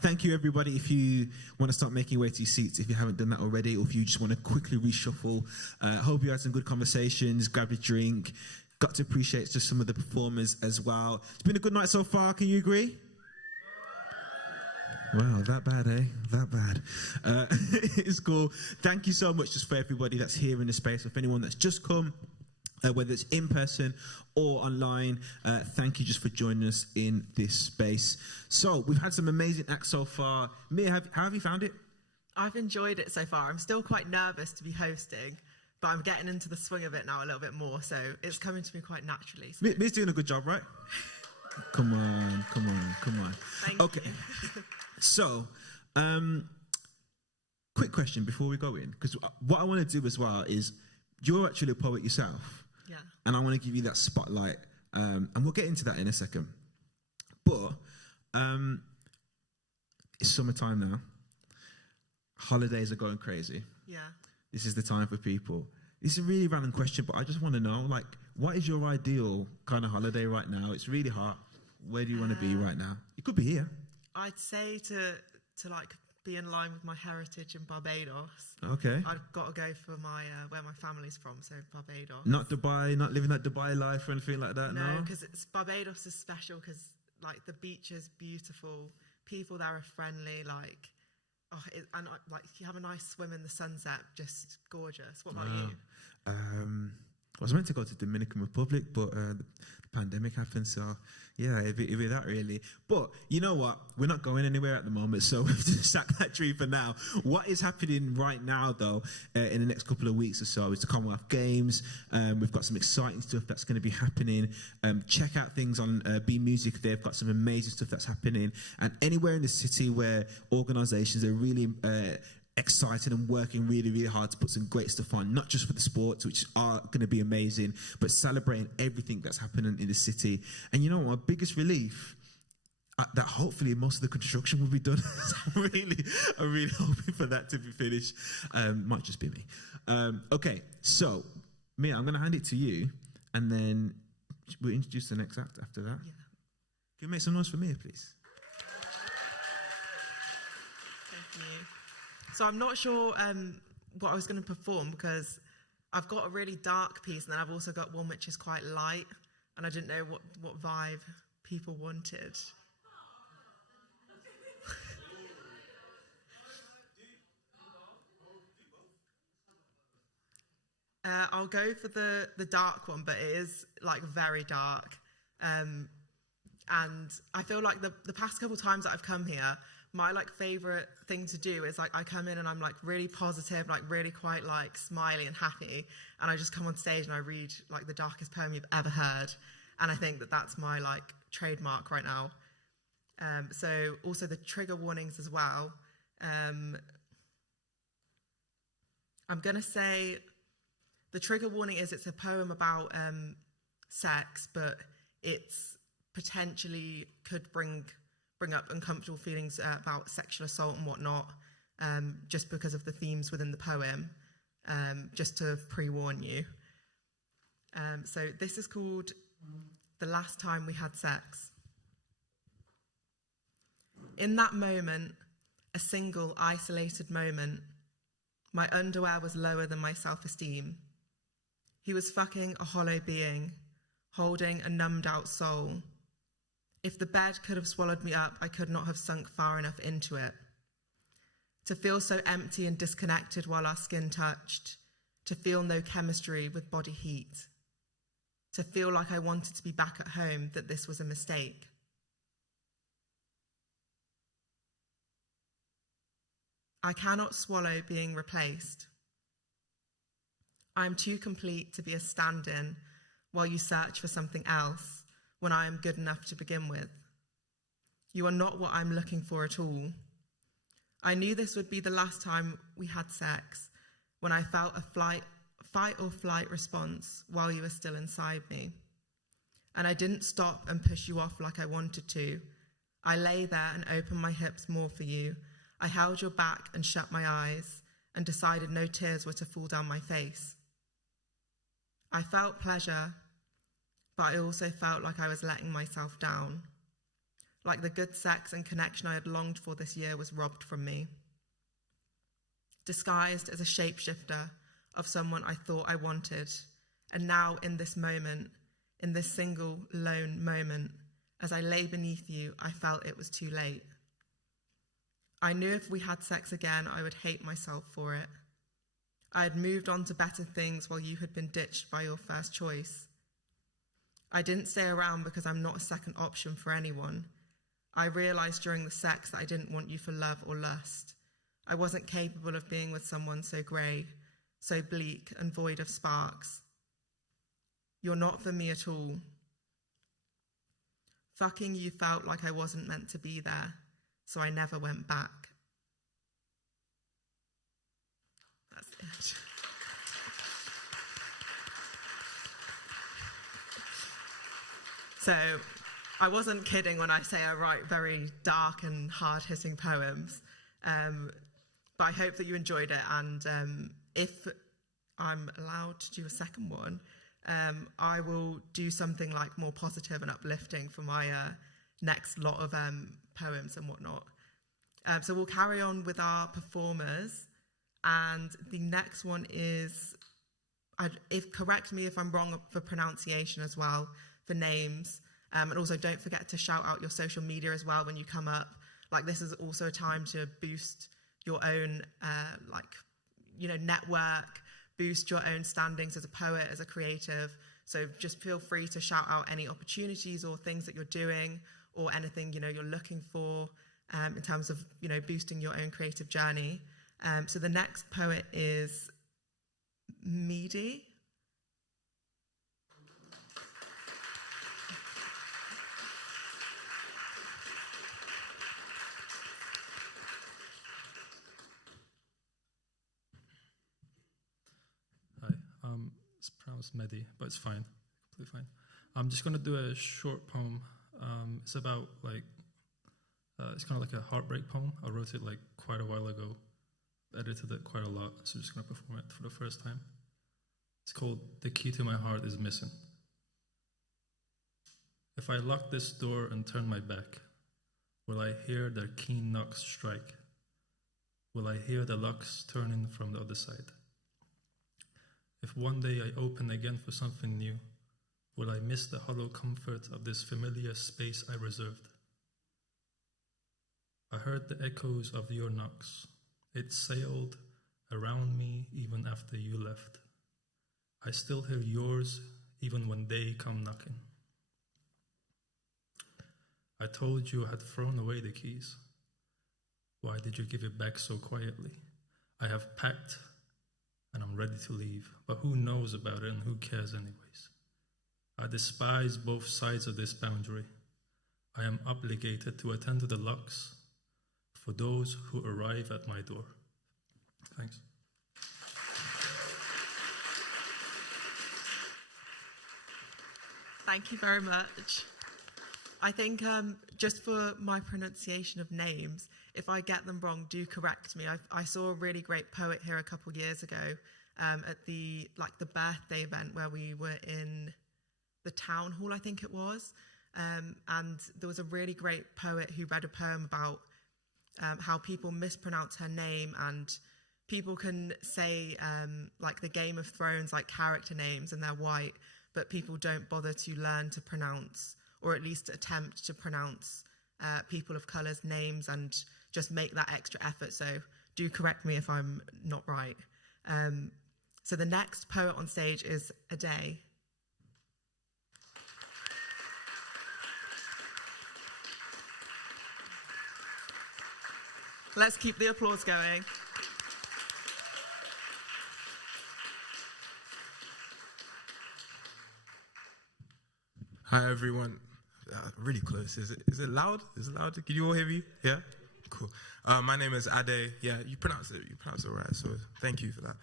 Thank you, everybody. If you want to start making your way to your seats, if you haven't done that already, or if you just want to quickly reshuffle, hope you had some good conversations, grab a drink. Got to appreciate just some of the performers as well. It's been a good night so far. Can you agree? Wow, that bad, eh? That bad. It's cool. Thank you so much just for everybody that's here in the space. If anyone that's just come, whether it's in person or online, thank you just for joining us in this space. So we've had some amazing acts so far. Mia, how have you found it? I've enjoyed it so far. I'm still quite nervous to be hosting, but I'm getting into the swing of it now a little bit more, so it's coming to me quite naturally. So. Mia's doing a good job, right? Come on. Thank Okay. you. So, quick question before we go in, because what I want to do as well is, you're actually a poet yourself. Yeah. And I want to give you that spotlight, and we'll get into that in a second. But it's summertime now. Holidays are going crazy. Yeah. This is the time for people. It's a really random question, but I just want to know, like, what is your ideal kind of holiday right now? It's really hot. Where do you want to be right now? You could be here. I'd say to like be in line with my heritage in Barbados. Okay. I've got to go for my where my family's from, so Barbados. Not Dubai, not living that Dubai life or anything like that, no? No, because Barbados is special because, like, the beach is beautiful, people there are friendly, like, like, you have a nice swim in the sunset, just gorgeous. What about you? I was meant to go to Dominican Republic, but the pandemic happened, so yeah, it'd be that really. But you know what? We're not going anywhere at the moment, so we've just sacked that tree for now. What is happening right now, though, in the next couple of weeks or so, is the Commonwealth Games. We've got some exciting stuff that's going to be happening. Check out things on B Music. They've got some amazing stuff that's happening. And anywhere in the city where organisations are really excited and working really, really hard to put some great stuff on, not just for the sports, which are going to be amazing, but celebrating everything that's happening in the city. And you know what? My biggest relief, that hopefully most of the construction will be done. I'm really hoping for that to be finished. Might just be me. Okay, so Mia, I'm going to hand it to you, and then we'll introduce the next act after that. Yeah. Can you make some noise for Mia, please? Thank you. So I'm not sure what I was going to perform, because I've got a really dark piece, and then I've also got one which is quite light, and I didn't know what vibe people wanted. I'll go for the dark one, but it is, like, very dark. And I feel like the past couple times that I've come here, my, like, favorite thing to do is, like, I come in and I'm, like, really positive, like, really quite, like, smiley and happy, and I just come on stage and I read, like, the darkest poem you've ever heard, and I think that that's my, like, trademark right now. So also the trigger warnings as well. I'm gonna say the trigger warning is it's a poem about sex, but it's potentially could bring up uncomfortable feelings about sexual assault and whatnot, just because of the themes within the poem, just to pre-warn you. So this is called The Last Time We Had Sex. In that moment, a single isolated moment, my underwear was lower than my self-esteem. He was fucking a hollow being, holding a numbed out soul. If the bed could have swallowed me up, I could not have sunk far enough into it. To feel so empty and disconnected while our skin touched, to feel no chemistry with body heat, to feel like I wanted to be back at home, that this was a mistake. I cannot swallow being replaced. I am too complete to be a stand-in while you search for something else, when I am good enough to begin with. You are not what I'm looking for at all. I knew this would be the last time we had sex, when I felt a fight or flight response while you were still inside me. And I didn't stop and push you off like I wanted to. I lay there and opened my hips more for you. I held your back and shut my eyes and decided no tears were to fall down my face. I felt pleasure, but I also felt like I was letting myself down. like the good sex and connection I had longed for this year was robbed from me. Disguised as a shapeshifter of someone I thought I wanted, and now in this moment, in this single lone moment, as I lay beneath you, I felt it was too late. I knew if we had sex again, I would hate myself for it. I had moved on to better things while you had been ditched by your first choice. I didn't stay around because I'm not a second option for anyone. I realized during the sex that I didn't want you for love or lust. I wasn't capable of being with someone so grey, so bleak and void of sparks. You're not for me at all. Fucking you felt like I wasn't meant to be there, so I never went back. That's it. So, I wasn't kidding when I say I write very dark and hard-hitting poems, but I hope that you enjoyed it, and if I'm allowed to do a second one, I will do something like more positive and uplifting for my next lot of poems and whatnot. So we'll carry on with our performers, and the next one is, correct me if I'm wrong for pronunciation as well, for names, and also don't forget to shout out your social media as well when you come up. Like, this is also a time to boost your own network, boost your own standings as a poet, as a creative. So just feel free to shout out any opportunities or things that you're doing, or anything you're looking for in terms of boosting your own creative journey. So the next poet is Meedy. It's pronounced Mehdi, but it's fine, completely fine. I'm just gonna do a short poem. It's about it's kind of like a heartbreak poem. I wrote it quite a while ago, edited it quite a lot, so just gonna perform it for the first time. It's called "The Key to My Heart Is Missing." If I lock this door and turn my back, will I hear their keen knocks strike? Will I hear the locks turning from the other side? If one day I open again for something new, will I miss the hollow comfort of this familiar space I reserved? I heard the echoes of your knocks. It sailed around me even after you left. I still hear yours even when they come knocking. I told you I had thrown away the keys. Why did you give it back so quietly? I have packed and I'm ready to leave, but who knows about it and who cares anyways? I despise both sides of this boundary. I am obligated to attend to the locks for those who arrive at my door. Thanks. Thank you very much. I think just for my pronunciation of names, if I get them wrong, do correct me. I saw a really great poet here a couple years ago at the birthday event where we were in the town hall, I think it was, and there was a really great poet who read a poem about how people mispronounce her name, and people can say the Game of Thrones character names and they're white, but people don't bother to learn to pronounce, or at least attempt to pronounce people of colour's names and just make that extra effort. So do correct me if I'm not right. So the next poet on stage is Ade. Let's keep the applause going. Hi everyone. Really close. Is it loud? Is it loud? Can you all hear me? Yeah? Cool. My name is Ade. Yeah, you pronounce it right, so thank you for that.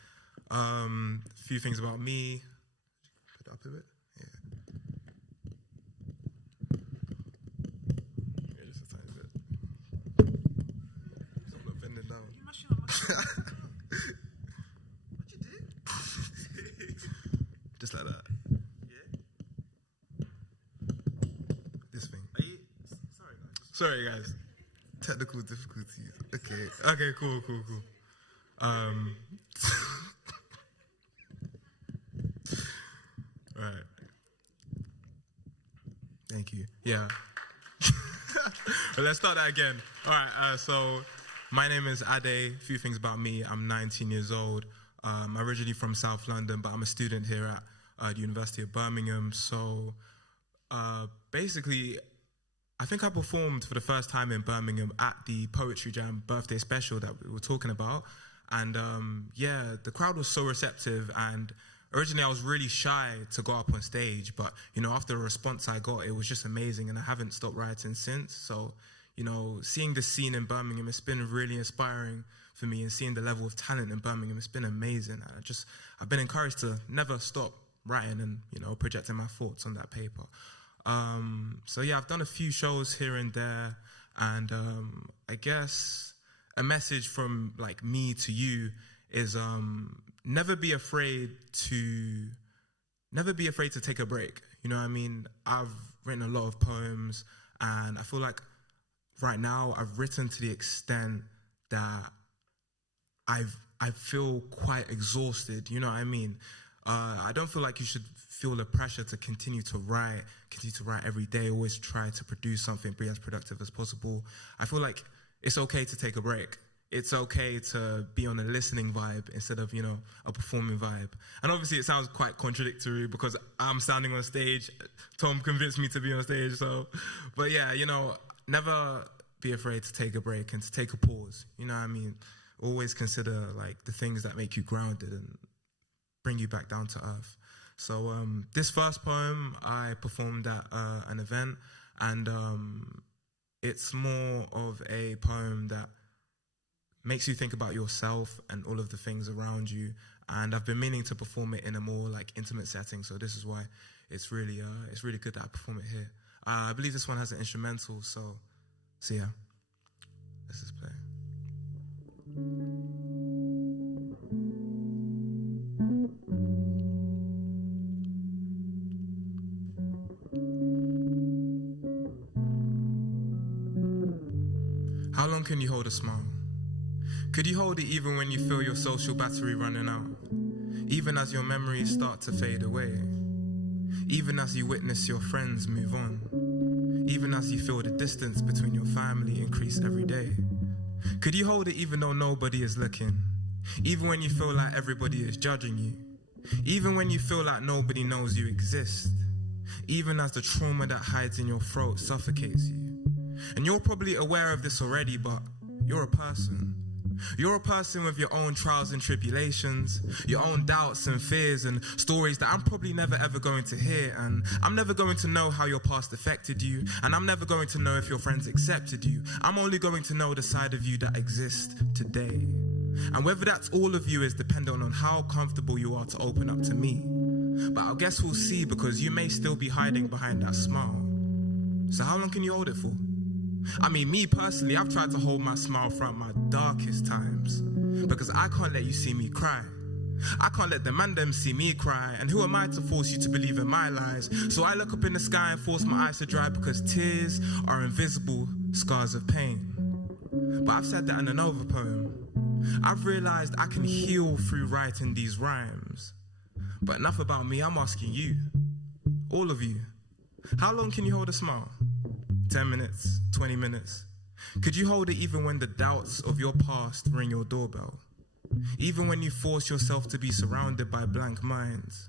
A few things about me. Put it up a bit. Yeah, just a tiny bit. I'm not bending down. What'd you do? Just like that. Sorry, guys. Technical difficulties. Okay, cool. Right. Thank you. Yeah. Let's start that again. All right, so my name is Ade. A few things about me. I'm 19 years old. I'm originally from South London, but I'm a student here at the University of Birmingham. So basically, I think I performed for the first time in Birmingham at the Poetry Jam birthday special that we were talking about. And yeah, the crowd was so receptive, and originally I was really shy to go up on stage, but you know, after the response I got, it was just amazing, and I haven't stopped writing since. So, you know, seeing the scene in Birmingham, it's been really inspiring for me, and seeing the level of talent in Birmingham, it's been amazing. I've been encouraged to never stop writing and, you know, projecting my thoughts on that paper. So yeah, I've done a few shows here and there, and I guess a message from like me to you is never be afraid to take a break. You know what I mean? I've written a lot of poems, and I feel like right now I've written to the extent that I feel quite exhausted. You know what I mean? I don't feel like you should feel the pressure to continue to write every day, always try to produce something, be as productive as possible. I feel like it's okay to take a break. It's okay to be on a listening vibe instead of, you know, a performing vibe. And obviously it sounds quite contradictory because I'm standing on stage. Tom convinced me to be on stage. So, but yeah, you know, never be afraid to take a break and to take a pause. You know what I mean? Always consider like the things that make you grounded and bring you back down to earth. So this first poem I performed at an event, and it's more of a poem that makes you think about yourself and all of the things around you. And I've been meaning to perform it in a more like intimate setting, so this is why it's really good that I perform it here. I believe this one has an instrumental, so yeah, let's just play. How long can you hold a smile? Could you hold it even when you feel your social battery running out? Even as your memories start to fade away? Even as you witness your friends move on? Even as you feel the distance between your family increase every day? Could you hold it even though nobody is looking? Even when you feel like everybody is judging you? Even when you feel like nobody knows you exist? Even as the trauma that hides in your throat suffocates you? And you're probably aware of this already, but you're a person. You're a person with your own trials and tribulations, your own doubts and fears and stories that I'm probably never ever going to hear, and I'm never going to know how your past affected you, and I'm never going to know if your friends accepted you. I'm only going to know the side of you that exists today. And whether that's all of you is dependent on how comfortable you are to open up to me. But I guess we'll see, because you may still be hiding behind that smile. So how long can you hold it for? I mean, me personally, I've tried to hold my smile throughout my darkest times, because I can't let you see me cry. I can't let the man them see me cry, and who am I to force you to believe in my lies? So I look up in the sky and force my eyes to dry, because tears are invisible scars of pain. But I've said that in another poem. I've realized I can heal through writing these rhymes. But enough about me, I'm asking you, all of you, how long can you hold a smile? 10 minutes, 20 minutes. Could you hold it even when the doubts of your past ring your doorbell? Even when you force yourself to be surrounded by blank minds?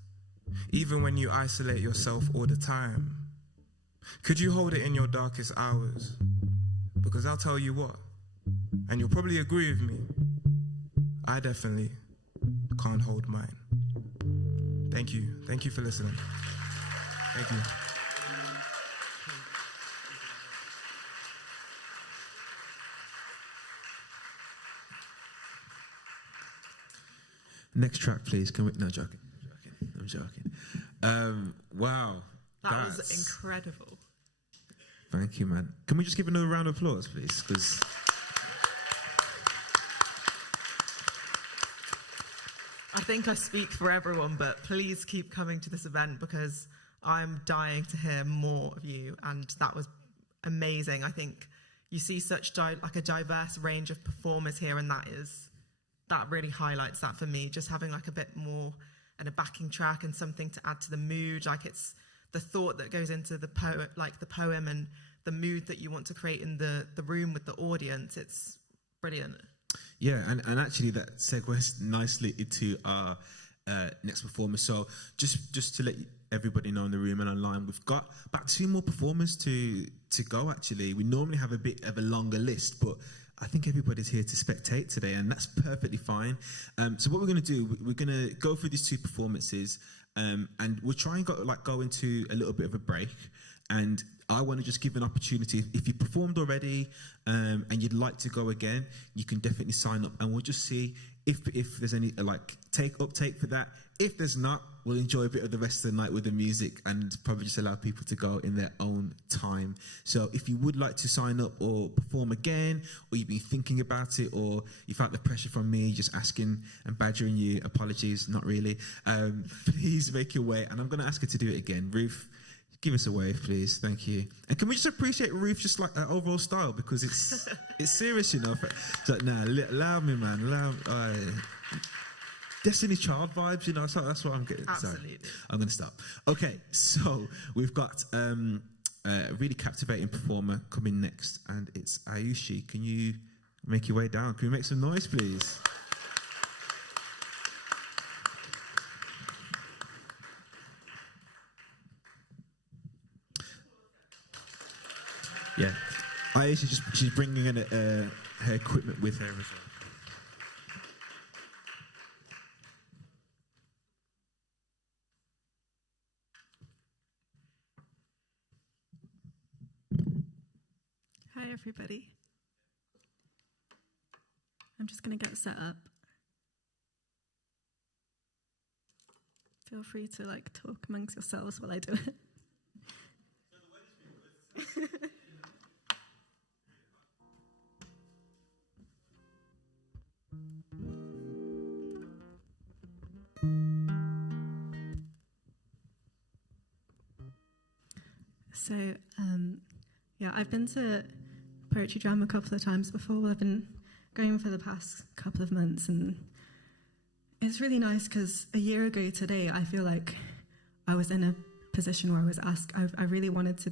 Even when you isolate yourself all the time? Could you hold it in your darkest hours? Because I'll tell you what, and you'll probably agree with me, I definitely can't hold mine. Thank you. Thank you for listening. Thank you. Next track, please. Can we? No, joking. I'm joking. Wow. That was incredible. Thank you, man. Can we just give another round of applause, please? Because I think I speak for everyone, but please keep coming to this event, because I'm dying to hear more of you, and that was amazing. I think you see such like a diverse range of performers here, and that really highlights that for me. Just having like a bit more and a backing track and something to add to the mood. Like it's the thought that goes into the poem and the mood that you want to create in the room with the audience. It's brilliant. Yeah, and actually that segues nicely into our next performer. So just to let everybody know in the room and online, we've got about 2 more performers to go. Actually, we normally have a bit of a longer list, but I think everybody's here to spectate today, and that's perfectly fine. So what we're going to do, we're going to go through these 2 performances, and we'll try and go into a little bit of a break. And I want to just give an opportunity. If you performed already and you'd like to go again, you can definitely sign up, and we'll just see if there's any uptake for that. If there's not, we'll enjoy a bit of the rest of the night with the music and probably just allow people to go in their own time. So if you would like to sign up or perform again, or you've been thinking about it, or you felt the pressure from me just asking and badgering you, apologies, not really. Please make your way, and I'm going to ask her to do it again. Ruth, give us a wave, please. Thank you. And can we just appreciate Ruth, just like her overall style, because it's serious enough. So allow me, man. Destiny Child vibes, so that's what I'm getting. Absolutely. Sorry. I'm going to stop. Okay, so we've got a really captivating performer coming next, and it's Ayushi. Can you make your way down? Can we make some noise, please? Yeah, Ayushi she's bringing in her equipment with her as well. Hi, everybody. I'm just going to get set up. Feel free to talk amongst yourselves while I do it. So, I've been to Poetry Jam a couple of times before. I've been going for the past couple of months, and it's really nice because a year ago today, I feel like I was in a position where I was asked, I really wanted to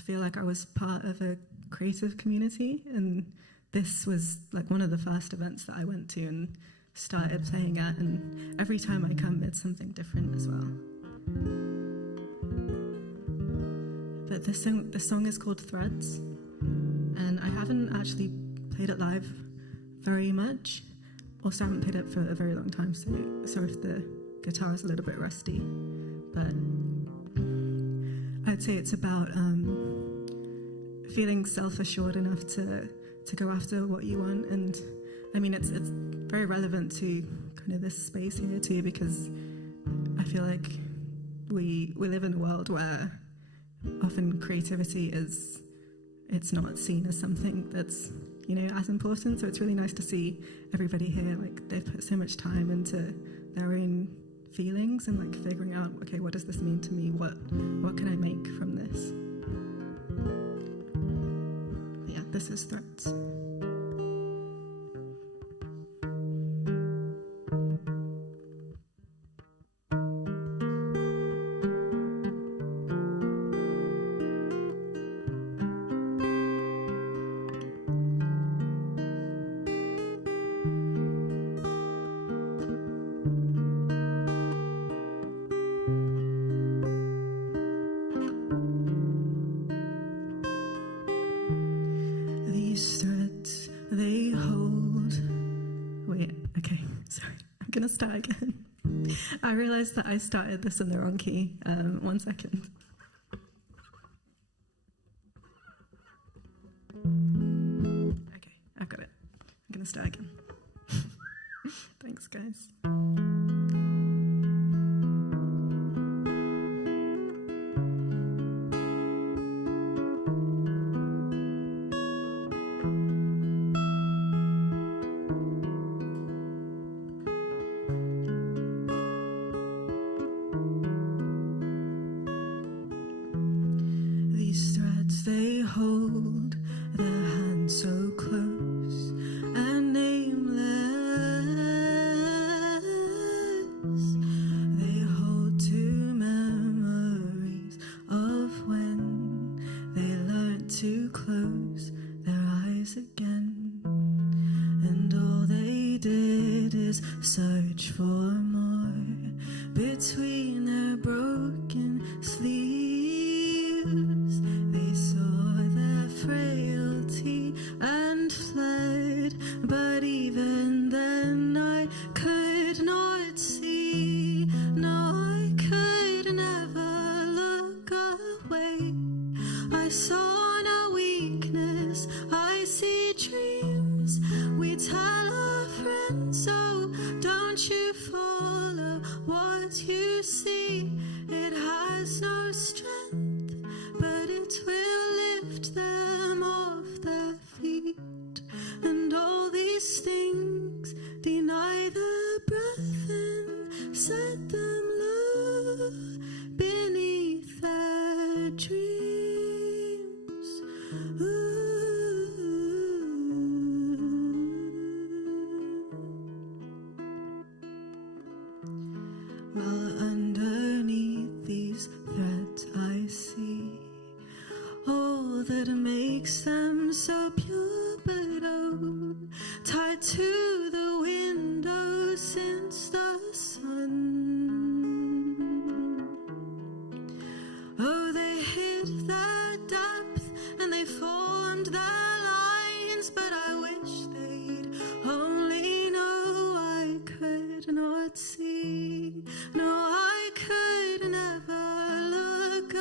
feel like I was part of a creative community, and this was like one of the first events that I went to and started playing at, and every time I come, it's something different as well. But the song is called Threads, and I haven't actually played it live very much. Also, I haven't played it for a very long time, so sorry if the guitar is a little bit rusty. But I'd say it's about feeling self-assured enough to go after what you want. And I mean, it's very relevant to kind of this space here too, because I feel like we live in a world where often creativity it's not seen as something that's as important. So it's really nice to see everybody here, like they've put so much time into their own feelings and like figuring out, okay, what does this mean to me? What can I make from this? But yeah, this is Threads. Start again. I realized that I started this in the wrong key. 1 second. Okay, I've got it. I'm gonna start again. Thanks, guys. These threads, they hold the between their broken sleeves. They saw their frailty and fled, but even then I could not see. No, I could never look away. I saw no weakness, I see dreams. We tell our friends, oh, don't you follow what you see. It has no strength, but it will lift them off their feet. And all these things deny the breath and set them low beneath their dreams. Well, underneath these threads I see all that makes them so pure, but oh, tied to the window since the sun. Oh, they hid their depth and they formed their lines, but I wish they'd only know I could not see. No, I could never look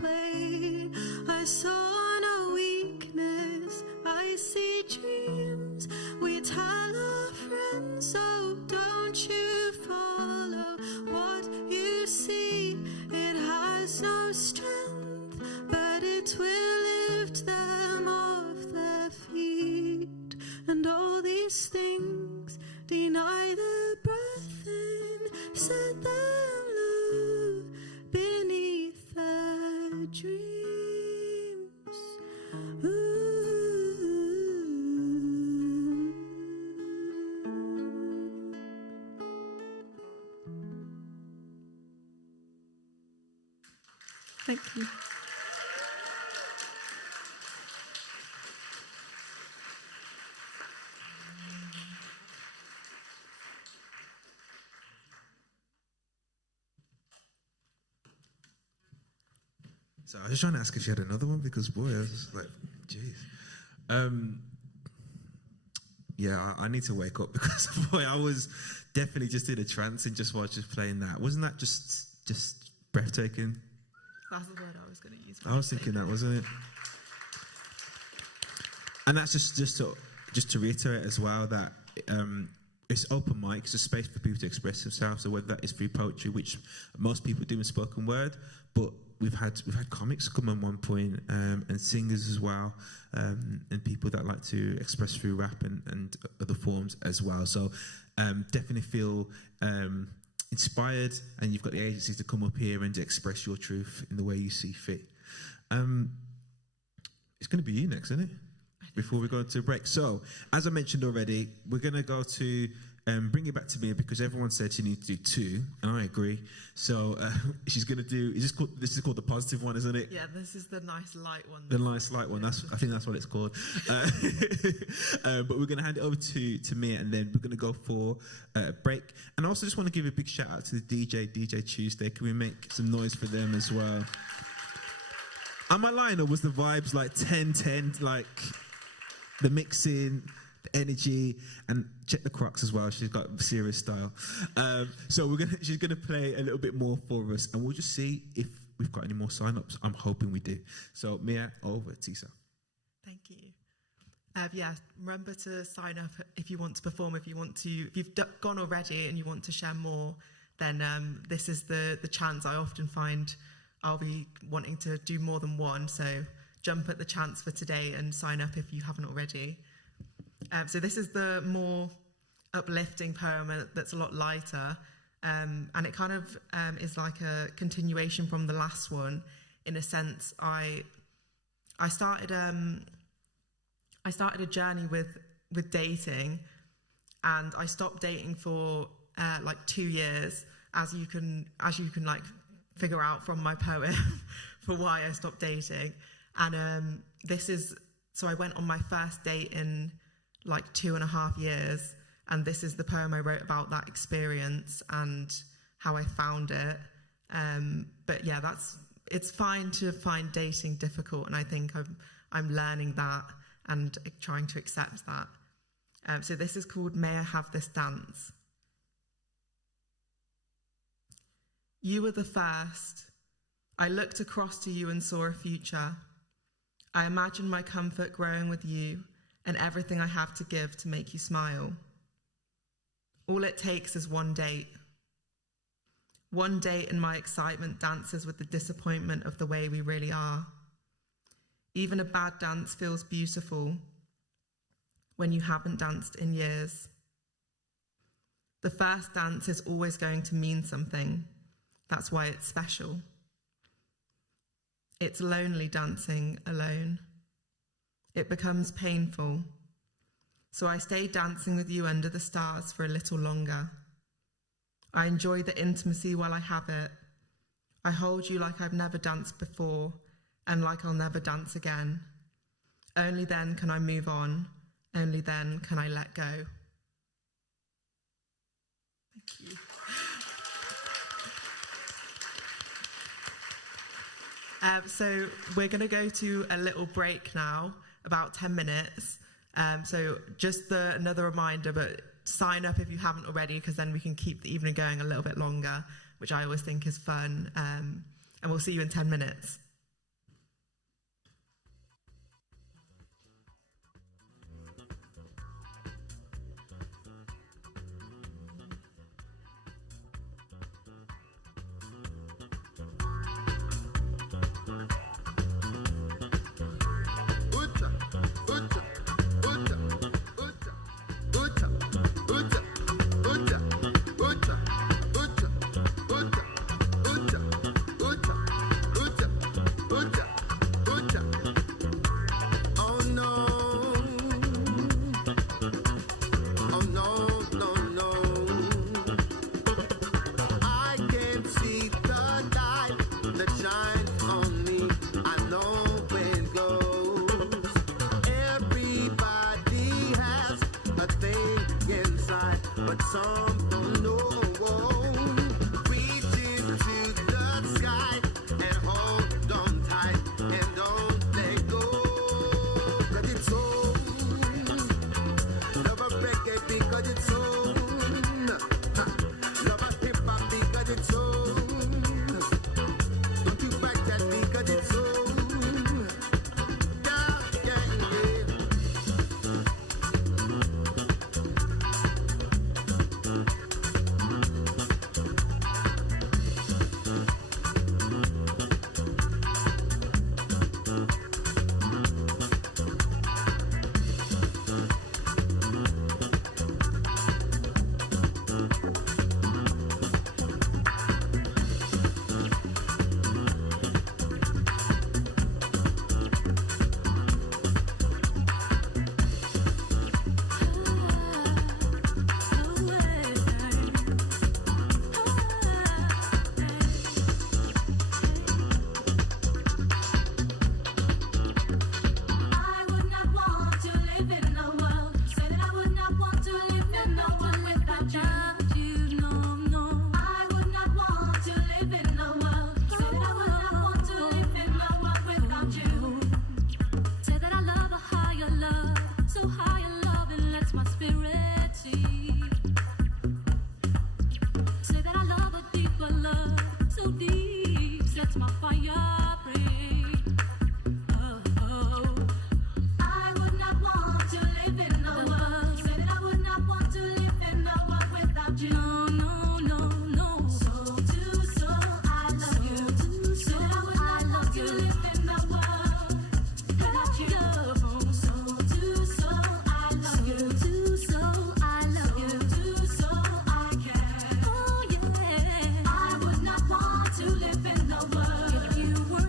away. I saw no weakness, I see dreams. We tell our friends, oh, don't you follow what you see. It has no strength, but it will lift them off their feet. And all these things deny the breath and set them low beneath their dreams. Thank you. So I was just trying to ask if she had another one because, boy, I was just like, jeez. Yeah, I need to wake up because, boy, I was definitely just in a trance and just while just playing that. Wasn't that just breathtaking? That's the word I was going to use. I was thinking that, wasn't it? And that's just to reiterate as well that it's open mic. It's a space for people to express themselves. So whether that is through poetry, which most people do in spoken word, but we've had comics come on one point and singers as well, and people that like to express through rap and other forms as well. So definitely feel inspired, and you've got the agency to come up here and to express your truth in the way you see fit. It's going to be you next, isn't it? Before we go into a break. So, as I mentioned already, we're going to go to bring it back to me because everyone said she needs to do two, and I agree. So she's going to do. This is called the positive one, isn't it? Yeah, this is the nice light one. The nice light one. I think that's what it's called. But we're going to hand it over to Mia, and then we're going to go for a break. And I also just want to give a big shout out to the DJ Tuesday. Can we make some noise for them as well? Am I lying, or was the vibes like 10-10, like the mixing, the energy, and check the Crocs as well. She's got serious style. So she's gonna play a little bit more for us, and we'll just see if we've got any more sign-ups. I'm hoping we do. So Mia, over to Tisa. Thank you. Yeah, remember to sign up if you want to perform. If you've gone already and you want to share more, then this is the chance. I often find I'll be wanting to do more than one, so jump at the chance for today and sign up if you haven't already. So this is the more uplifting poem that's a lot lighter, and it kind of is like a continuation from the last one. In a sense, I started a journey with dating, and I stopped dating for like 2 years, as you can like figure out from my poem for why I stopped dating. And so I went on my first date in like 2.5 years, and this is the poem I wrote about that experience and how I found it. But yeah, it's fine to find dating difficult, and I think I'm learning that and trying to accept that. So this is called May I Have This Dance. You were the first. I looked across to you and saw a future. I imagined my comfort growing with you and everything I have to give to make you smile. All it takes is one date. One date and my excitement dances with the disappointment of the way we really are. Even a bad dance feels beautiful when you haven't danced in years. The first dance is always going to mean something. That's why it's special. It's lonely dancing alone. It becomes painful. So I stay dancing with you under the stars for a little longer. I enjoy the intimacy while I have it. I hold you like I've never danced before and like I'll never dance again. Only then can I move on. Only then can I let go. Thank you. So we're going to go to a little break now, about 10 minutes. So just another reminder, but sign up if you haven't already, because then we can keep the evening going a little bit longer, which I always think is fun. And we'll see you in 10 minutes. You were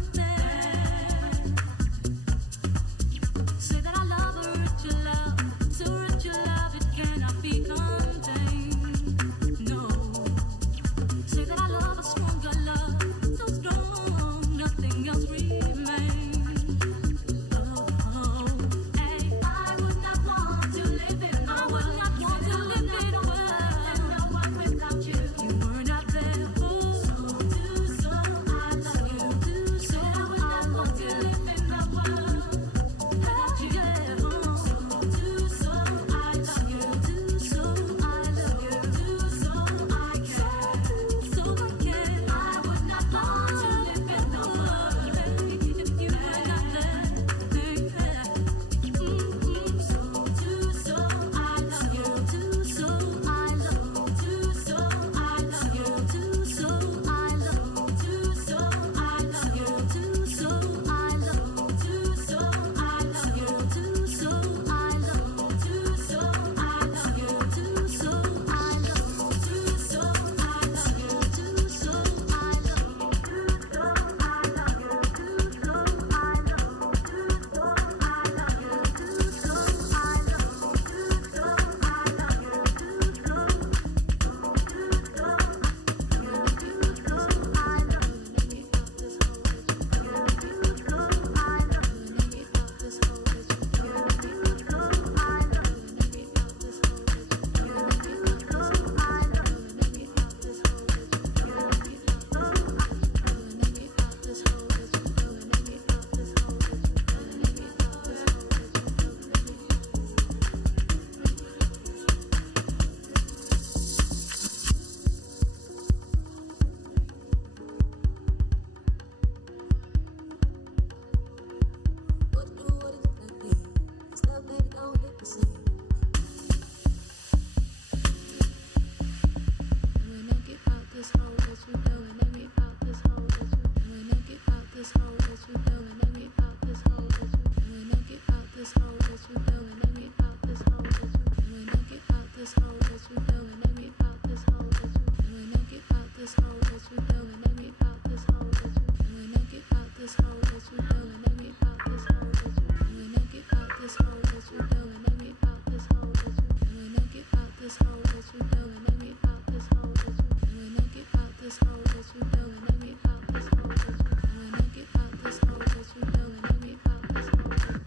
this hole that you doing. Let me out this hole that you doing. Now get out this hole that you doing. Let me out this hole that you doing. Now get out this hole that you doing. Let me out this hole that you doing. Now get out this hole that you doing. Let me out this hole that you doing. Now get out this hole that you doing. Let me out this hole that you doing. Now get out this hole that you doing. Let me out this hole that you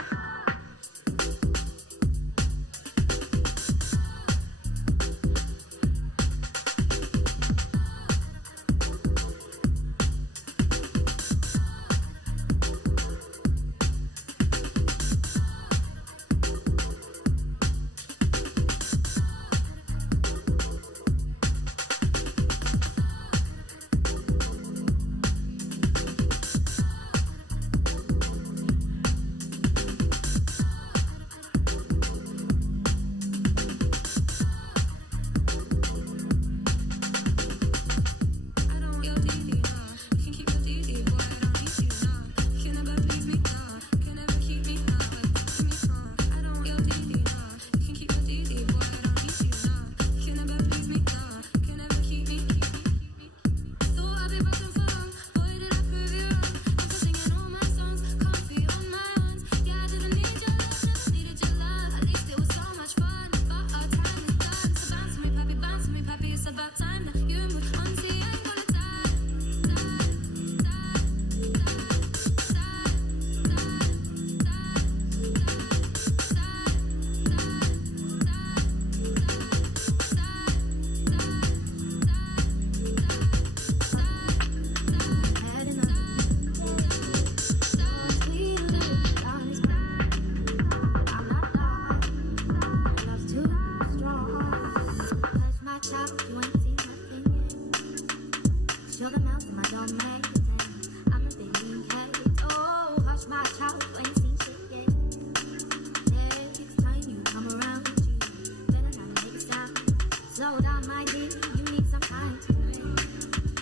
slow down, my dear. You need some time to breathe.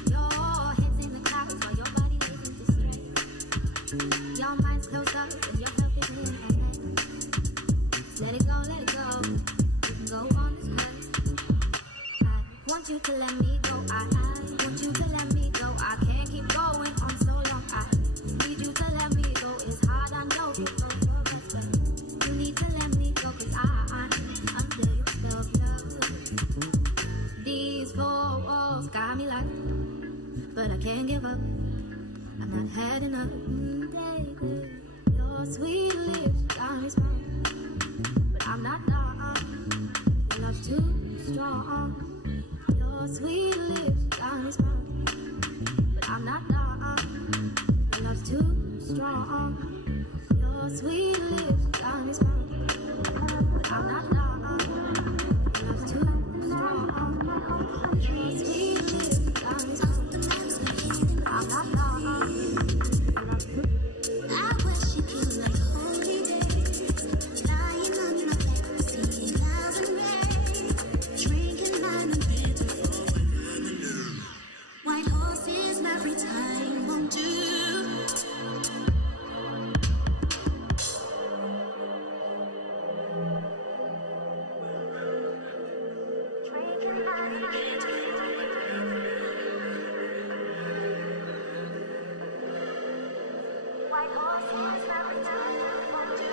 Your head's in the clouds while your body isn't distracted. Your mind's closed up and your health is in hand. Just let it go, let it go. You can go on this quest. I want you to let me go. I want you to let me go. I can't keep going on so long. I need you to let me go. It's hard, I know. It goes your best, but you need to let me go. 'Cause I'm under your spell, love. These four walls got me locked, but I can't give up. I'm not had enough, baby. Your sweet lips got me sprung, but I'm not done. Your love's too strong. Your sweet lips got me sprung, but I'm not done. Your love's too strong. Your sweet lips got me sprung, but I'm not done. Your love's too strong. Your sweet lips got me sprung, but I'm not done. I wish you could like holy days, lying on my back, singing clouds and rain, drinking wine and bitter for another love. White horses every time won't do. White horses every time won't do.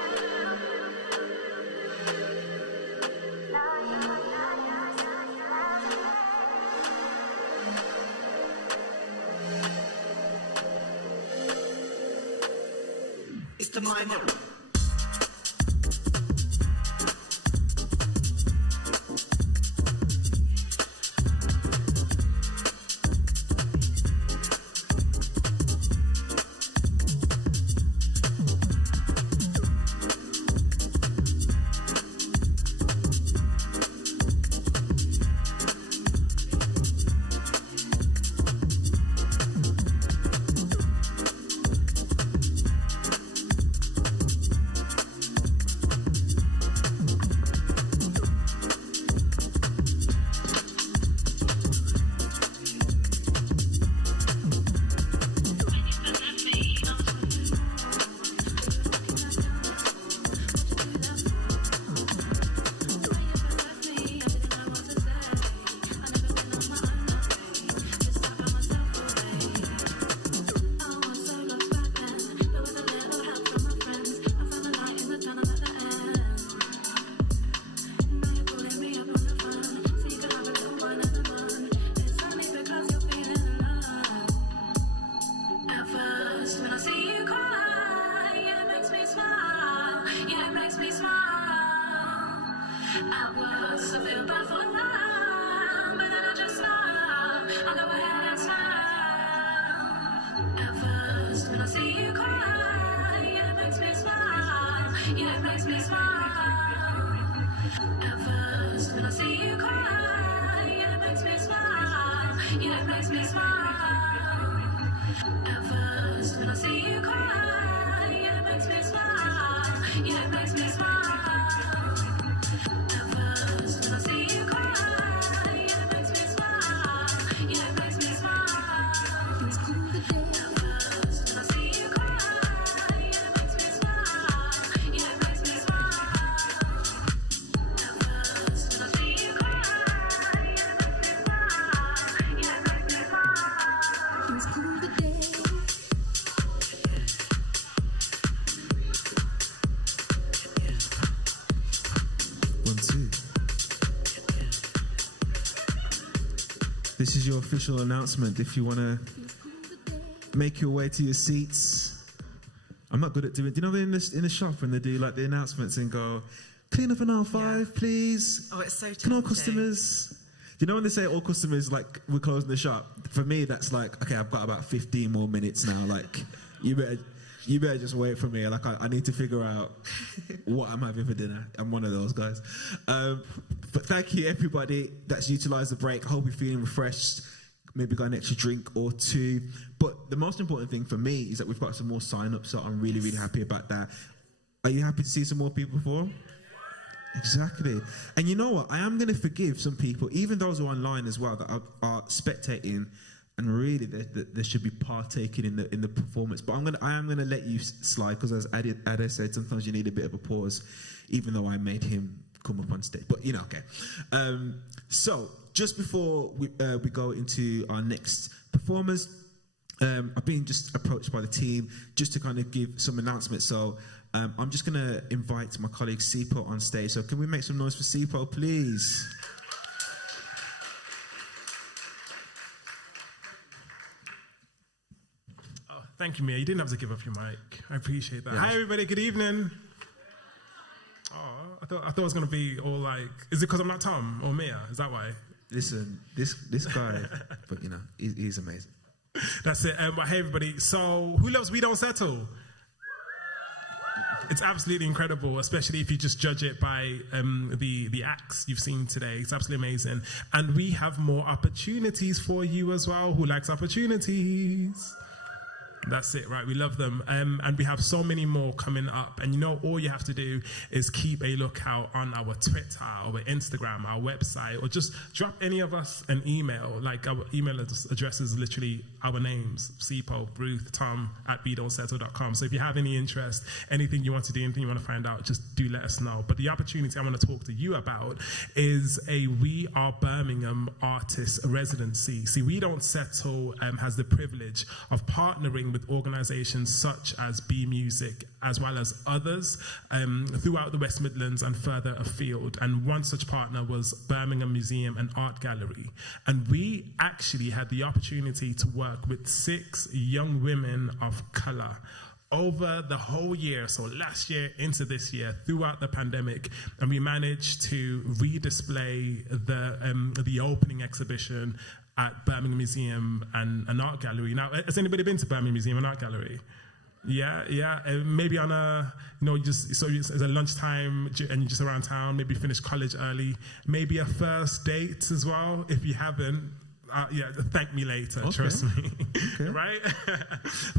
It's the mind that Yeah, it makes me smile. At first, when I see you cry, yeah, it makes me smile. Yeah, it makes me smile. At first, when I see you cry, yeah, it makes me smile. Yeah, it makes me smile. At first, when I see you cry, yeah, it makes me smile. Yeah, it makes me smile. At first, when I see you cry, yeah, it makes me smile. Yeah, it makes me smile. Let's cool the day. One, two. This is your official announcement. If you want to make your way to your seats, I'm not good at doing. Do you know in the shop when they do like the announcements and go, clean up an R5, please. Oh, it's so Can all tempting. customers? Do you know when they say all customers, like we're closing the shop? For me, that's like, okay, I've got about 15 more minutes now. Like, you better just wait for me. Like, I need to figure out what I'm having for dinner. I'm one of those guys. But thank you, everybody that's utilised the break. I hope you're feeling refreshed. Maybe got an extra drink or two. But the most important thing for me is that we've got some more sign-ups, so I'm really, really happy about that. Are you happy to see some more people perform? Exactly. And you know what? I am going to forgive some people, even those who are online as well, that are spectating and really they should be partaking in the performance. But I am going to let you slide because, as Ade said, sometimes you need a bit of a pause, even though I made him come up on stage. But, you know, okay. So, just before we go into our next performers, I've been just approached by the team just to kind of give some announcements. So, I'm just going to invite my colleague Sipo on stage. So can we make some noise for Sipo, please? Oh, thank you, Mia. You didn't have to give up your mic. I appreciate that. Yeah. Hi, everybody. Good evening. Oh, I thought it was going to be all like, is it because I'm not Tom or Mia? Is that why? Listen, this guy, but you know, he's amazing. That's it. But hey, everybody. So, who loves We Don't Settle? It's absolutely incredible, especially if you just judge it by the acts you've seen today. It's absolutely amazing. And we have more opportunities for you as well. Who likes opportunities? That's it, right? We love them. And we have so many more coming up. And you know, all you have to do is keep a lookout on our Twitter, our Instagram, our website, or just drop any of us an email. Like our email address is literally our names, Sipo, Ruth, Tom, @bedonsettle.com. So if you have any interest, anything you want to do, anything you want to find out, just do let us know. But the opportunity I want to talk to you about is a We Are Birmingham artist residency. See, We Don't Settle has the privilege of partnering with organisations such as B Music, as well as others throughout the West Midlands and further afield. And one such partner was Birmingham Museum and Art Gallery. And we actually had the opportunity to work with 6 young women of colour over the whole year, so last year into this year, throughout the pandemic, and we managed to redisplay the opening exhibition at Birmingham Museum and Art Gallery. Now, has anybody been to Birmingham Museum and Art Gallery? Yeah. Maybe on a, just so it's a lunchtime and you're just around town. Maybe finish college early. Maybe a first date as well. If you haven't, thank me later. Okay. Trust me. Okay. Right?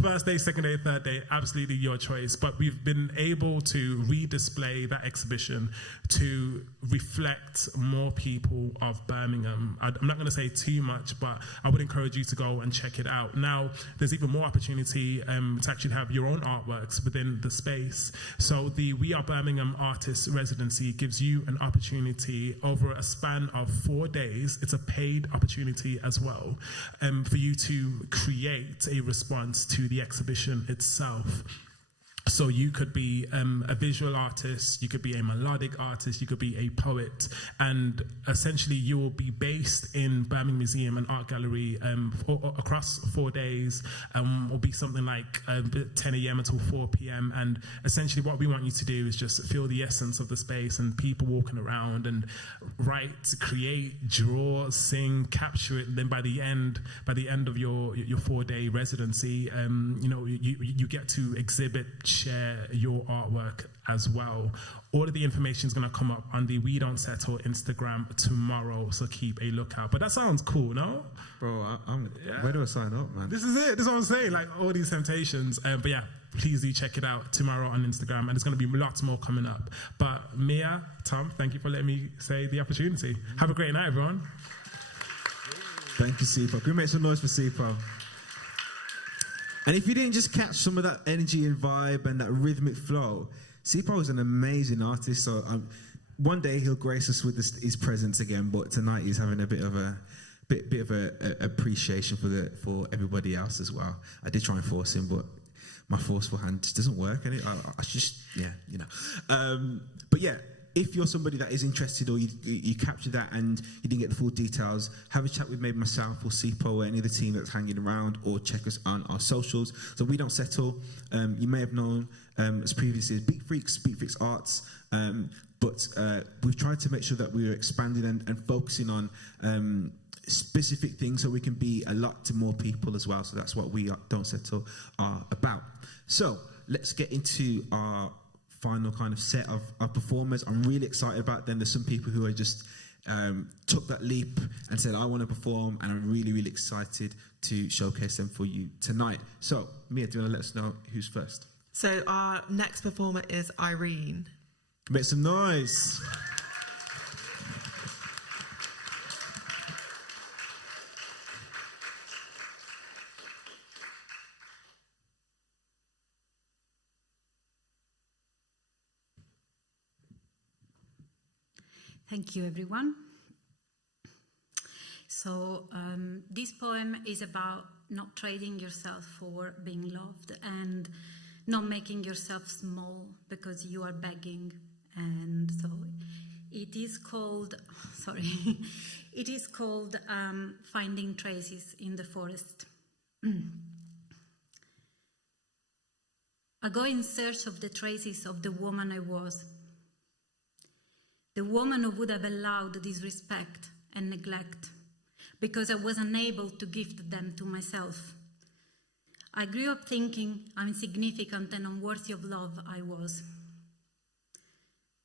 First day, second day, third day, absolutely your choice. But we've been able to redisplay that exhibition to reflect more people of Birmingham. I'm not going to say too much, but I would encourage you to go and check it out. Now, there's even more opportunity to actually have your own artworks within the space. So the We Are Birmingham Artist Residency gives you an opportunity over a span of 4 days. It's a paid opportunity as well for you to create a response to the exhibition itself. So you could be a visual artist, you could be a melodic artist, you could be a poet, and essentially you will be based in Birmingham Museum and Art Gallery across 4 days. Will be something like 10 a.m. until 4 p.m. And essentially what we want you to do is just feel the essence of the space and people walking around and write, create, draw, sing, capture it. And then by the end of your 4-day residency, you get to exhibit, share your artwork as well. All of the information is going to come up on the We Don't Settle Instagram tomorrow, so keep a lookout. But that sounds cool, no? Bro, where do I sign up, man? This is it. This is what I'm saying. Like, all these temptations. But yeah, please do check it out tomorrow on Instagram. And there's going to be lots more coming up. But Mia, Tom, thank you for letting me say the opportunity. Have a great night, everyone. Thank you, Sipo. Can we make some noise for Sipo? And if you didn't just catch some of that energy and vibe and that rhythmic flow, Sipo is an amazing artist. So one day he'll grace us with his presence again. But tonight he's having a bit of a appreciation for everybody else as well. I did try and force him, but my forceful hand just doesn't work. And I just, yeah, you know. But yeah. If you're somebody that is interested or you captured that and you didn't get the full details, have a chat with maybe myself or Sipo or any of the team that's hanging around, or check us on our socials. So We Don't Settle, you may have known as previously as Beat Freaks Arts, but we've tried to make sure that we are expanding and focusing on specific things so we can be a lot to more people as well. So that's what We Don't Settle are about. So let's get into our final kind of set of performers. I'm really excited about them. There's some people who are just took that leap and said, I want to perform, and I'm really, really excited to showcase them for you tonight. So, Mia, do you want to let us know who's first? So our next performer is Irene. Make some noise. Thank you, everyone. So this poem is about not trading yourself for being loved and not making yourself small because you are begging. And so it is called, it is called Finding Traces in the Forest. I go in search of the traces of the woman I was. The woman who would have allowed disrespect and neglect because I was unable to gift them to myself. I grew up thinking how insignificant and unworthy of love I was,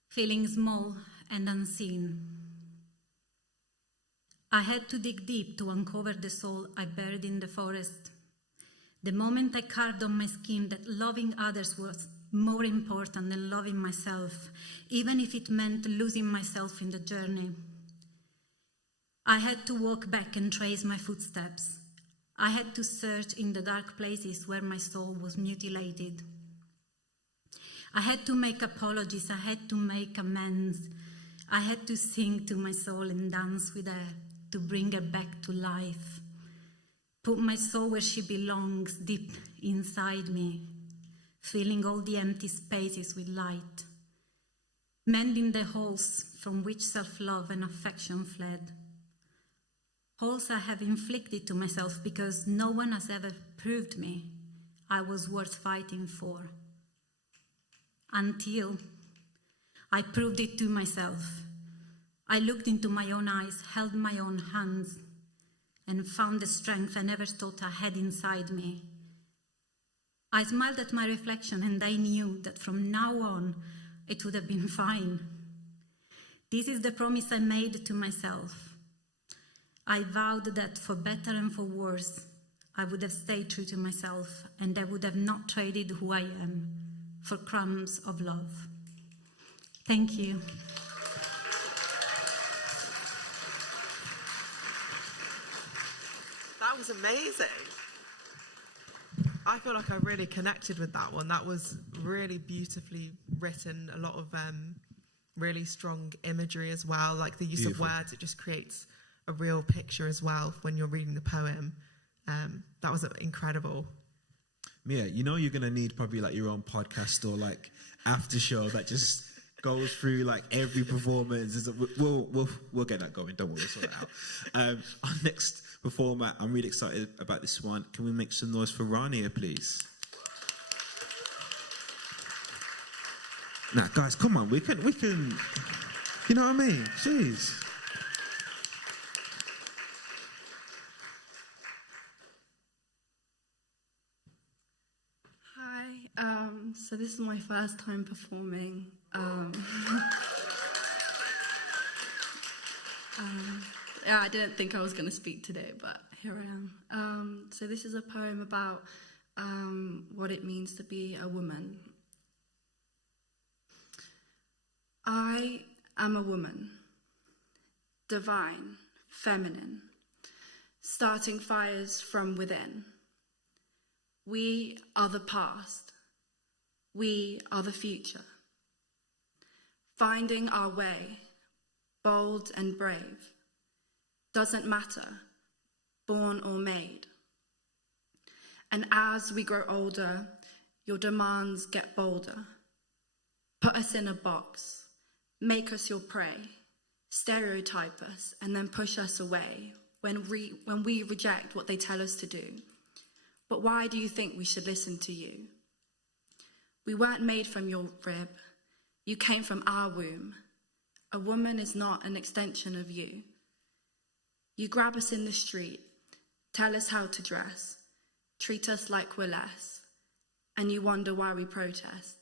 feeling small and unseen. I had to dig deep to uncover the soul I buried in the forest. The moment I carved on my skin that loving others was more important than loving myself, even if it meant losing myself in the journey. I had to walk back and trace my footsteps. I had to search in the dark places where my soul was mutilated. I had to make apologies. I had to make amends. I had to sing to my soul and dance with her to bring her back to life. Put my soul where she belongs, deep inside me, filling all the empty spaces with light, mending the holes from which self-love and affection fled. Holes I have inflicted to myself because no one has ever proved me I was worth fighting for. Until I proved it to myself. I looked into my own eyes, held my own hands, and found the strength I never thought I had inside me. I smiled at my reflection, and I knew that from now on, it would have been fine. This is the promise I made to myself. I vowed that for better and for worse, I would have stayed true to myself, and I would have not traded who I am for crumbs of love. Thank you. That was amazing. I feel like I really connected with that one. That was really beautifully written, a lot of really strong imagery as well, like the use Beautiful. of words. It just creates a real picture as well when you're reading the poem. That was incredible. Mia, you know you're going to need probably like your own podcast or like after show that just goes through like every performance. We'll get that going. Don't worry, we'll sort it out. Our next performer, I'm really excited about this one. Can we make some noise for Rania, please? Now, guys, come on. We can. You know what I mean? Jeez. Hi, So this is my first time performing. Yeah, I didn't think I was going to speak today, but here I am. So this is a poem about what it means to be a woman. I am a woman, divine, feminine, starting fires from within. We are the past. We are the future. Finding our way, bold and brave, doesn't matter, born or made. And as we grow older, your demands get bolder. Put us in a box, make us your prey, stereotype us, and then push us away when we reject what they tell us to do. But why do you think we should listen to you? We weren't made from your rib. You came from our womb. A woman is not an extension of you. You grab us in the street, tell us how to dress, treat us like we're less, and you wonder why we protest.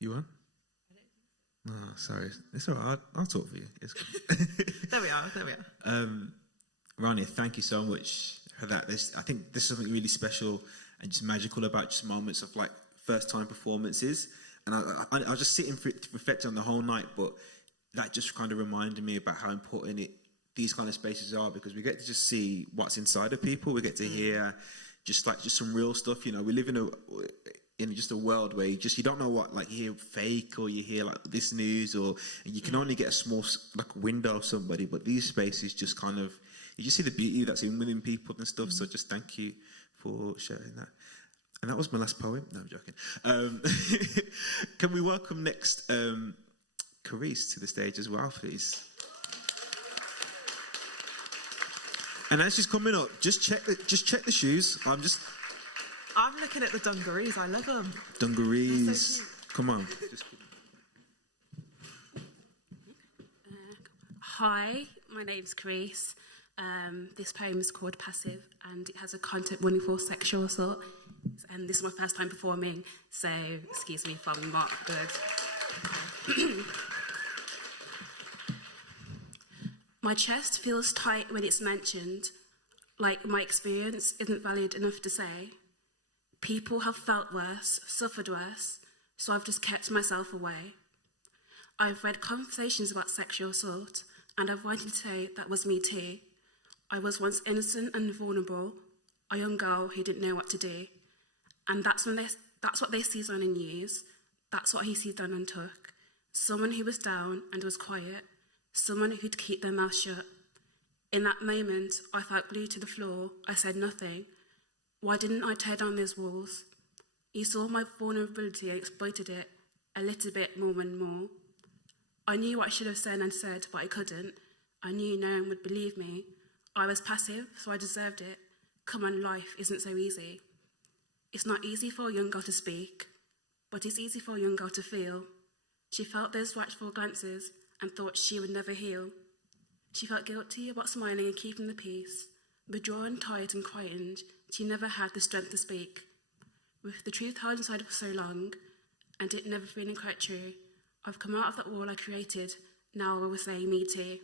You on? No, sorry. It's all right. I'll talk for you. It's good. There we are. Ronnie, thank you so much for that. I think there's something really special and just magical about just moments of like first time performances. And I was just sitting reflecting on the whole night, but that just kind of reminded me about how important these kind of spaces are, because we get to just see what's inside of people. We get to hear just some real stuff. You know, we live in just a world where you don't know what, like, you hear fake or you hear like this news, and you can only get a small like window of somebody. But these spaces just kind of, you just see the beauty that's within people and stuff. So just thank you for sharing that. And that was my last poem. No, I'm joking. Can we welcome next Carice to the stage as well, please? And as she's coming up, just check the shoes. I'm looking at the dungarees. I love them. Dungarees. So come on. Hi, my name's Carice. This poem is called Passive, and it has a content warning for sexual assault. And this is my first time performing, so excuse me if I'm not good. My chest feels tight when it's mentioned, like my experience isn't valued enough to say. People have felt worse, suffered worse, so I've just kept myself away. I've read conversations about sexual assault, and I've wanted to say that was me too. I was once innocent and vulnerable, a young girl who didn't know what to do. And that's what they see on the news. That's what he sees done and took. Someone who was down and was quiet. Someone who'd keep their mouth shut. In that moment, I felt glued to the floor. I said nothing. Why didn't I tear down those walls? He saw my vulnerability and exploited it a little bit more and more. I knew what I should have said and said, but I couldn't. I knew no one would believe me. I was passive, so I deserved it. Come on, life isn't so easy. It's not easy for a young girl to speak, but it's easy for a young girl to feel. She felt those watchful glances and thought she would never heal. She felt guilty about smiling and keeping the peace, but drawn, tired and frightened, she never had the strength to speak. With the truth held inside for so long, and it never feeling quite true, I've come out of that wall I created. Now I will say me too.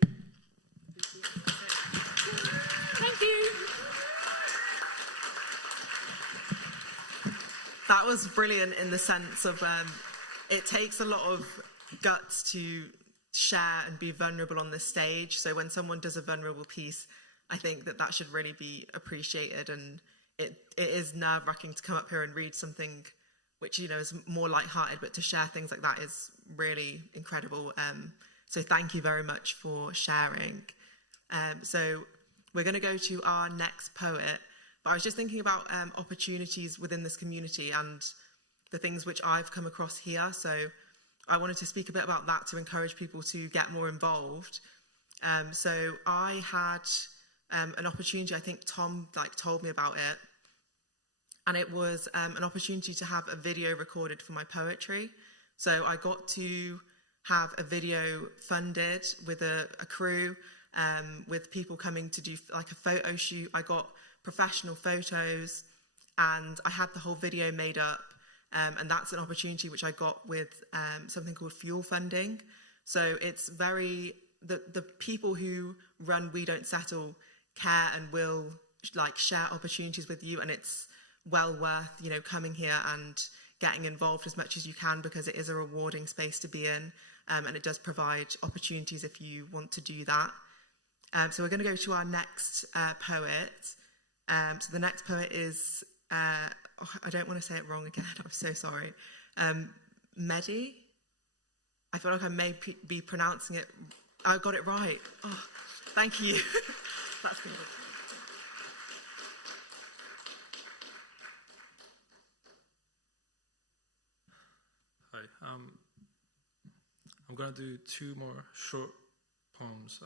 Thank you. That was brilliant in the sense of it takes a lot of guts to share and be vulnerable on this stage. So when someone does a vulnerable piece, I think that should really be appreciated. And it is nerve-wracking to come up here and read something which, you know, is more lighthearted, but to share things like that is really incredible. So thank you very much for sharing. So we're going to go to our next poet. But I was just thinking about opportunities within this community and the things which I've come across here. So I wanted to speak a bit about that to encourage people to get more involved. So I had an opportunity, I think Tom told me about it. And it was an opportunity to have a video recorded for my poetry. So I got to have a video funded with a crew, with people coming to do like a photo shoot. I got professional photos, and I had the whole video made up. And that's an opportunity which I got with something called fuel funding. So it's the people who run We Don't Settle care and will like share opportunities with you, and it's well worth, coming here and getting involved as much as you can, because it is a rewarding space to be in, and it does provide opportunities if you want to do that. So we're going to go to our next poet. So the next poet is, I don't want to say it wrong again, I'm so sorry. Mehdi. I feel like I may be pronouncing it. I got it right. Oh, thank you. That's good. Hi. I'm gonna do two more short poems.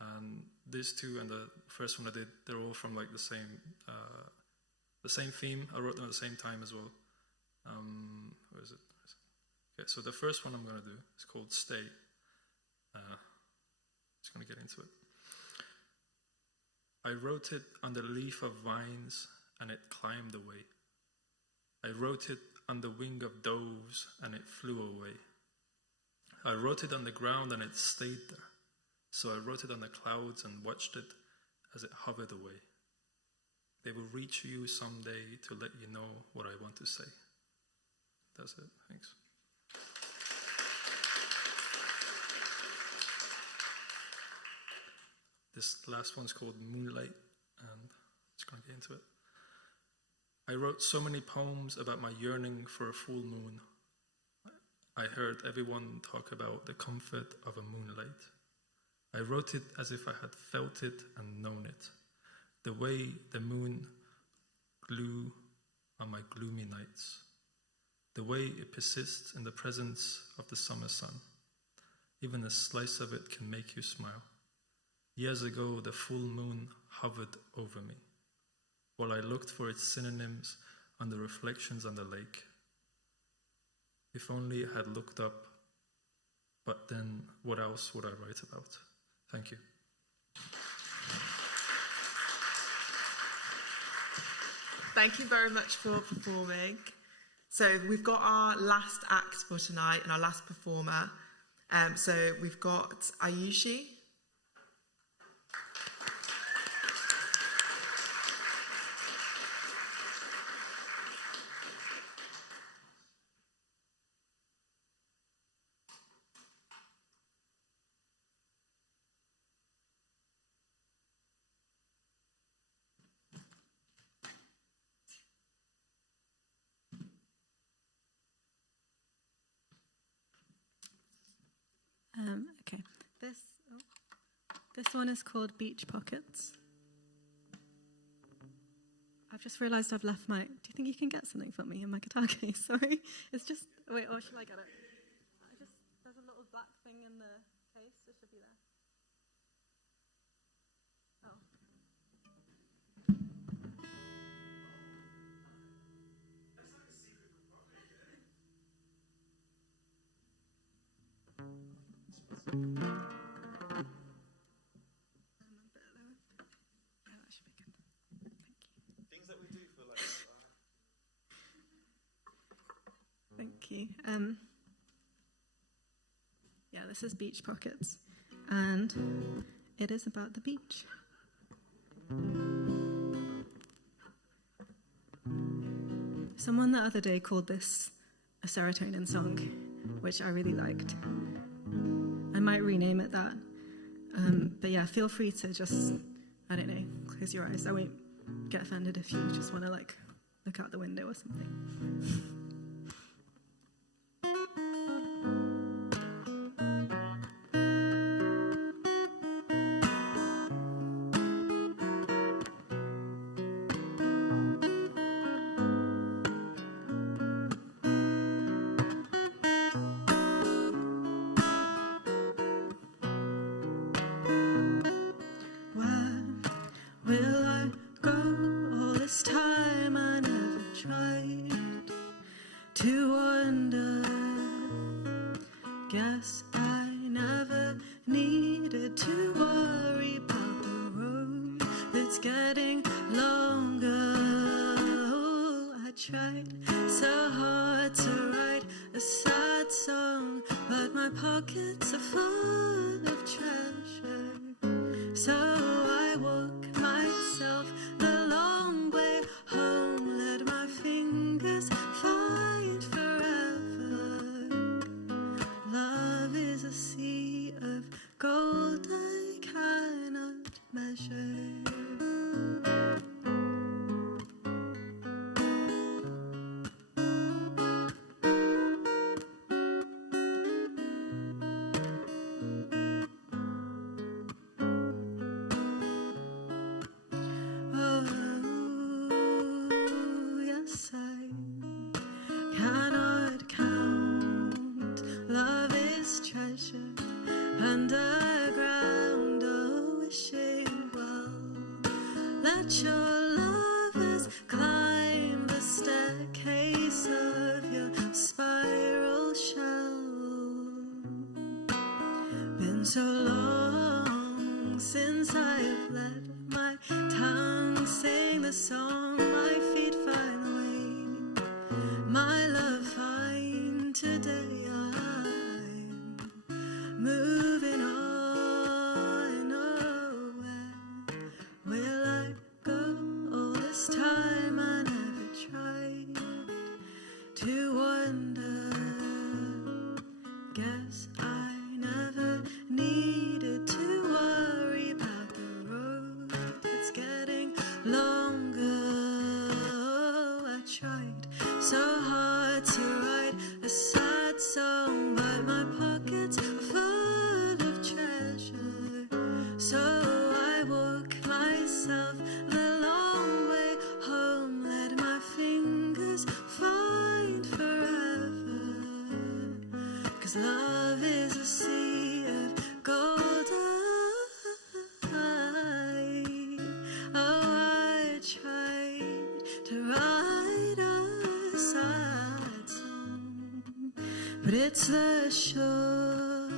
And these two and the first one I did, they're all from like the same theme. I wrote them at the same time as well. Where is it? Okay, so the first one I'm gonna do is called Stay. Just gonna get into it. I wrote it on the leaf of vines and it climbed away. I wrote it on the wing of doves and it flew away. I wrote it on the ground and it stayed there. So I wrote it on the clouds and watched it as it hovered away. They will reach you someday to let you know what I want to say. That's it. Thanks. This last one's called Moonlight, and I'm just going to get into it. I wrote so many poems about my yearning for a full moon. I heard everyone talk about the comfort of a moonlight. I wrote it as if I had felt it and known it, the way the moon glue on my gloomy nights, the way it persists in the presence of the summer sun. Even a slice of it can make you smile. Years ago, the full moon hovered over me, while I looked for its synonyms on the reflections on the lake. If only I had looked up, but then what else would I write about? Thank you. Thank you very much for performing. So we've got our last act for tonight and our last performer. So we've got Ayushi. Okay, this one is called Beach Pockets. I've just realised I've left my. Do you think you can get something for me in my guitar case? Sorry, it's just. Wait, or shall I get it? There's a little black thing in the case. It should be there. Oh. Thank you. Yeah, this is Beach Pockets, and it is about the beach. Someone the other day called this a serotonin song, which I really liked. I might rename it that. But yeah, feel free to just, I don't know, close your eyes. I won't get offended if you just want to like look out the window or something. Will I go all this time? I never tried to wonder Guess I never needed to worry about the road that's getting longer. Oh, I tried so hard to write a sad song, but my pockets are full of treasure. So I walk myself the long way home, let my fingers find forever. Love is a sea of gold I cannot measure. Oh, yes, I cannot count. Love is treasure underground. Oh, wishing well. Let your lovers climb the staircase of your spiral shell. Been so long since I've let my tongue sing the song my feet find the way. My love find today I'm moving on. Oh, where will I go? All this time I never tried to wonder. Guess I never needed to worry about the road that's getting longer. Oh, I tried so hard to write a sad song, but my pockets are full of treasure. So I walk myself the long way home, let my fingers find forever. 'Cause love is a sea of gold. I tried to write a sad song, but it's the shore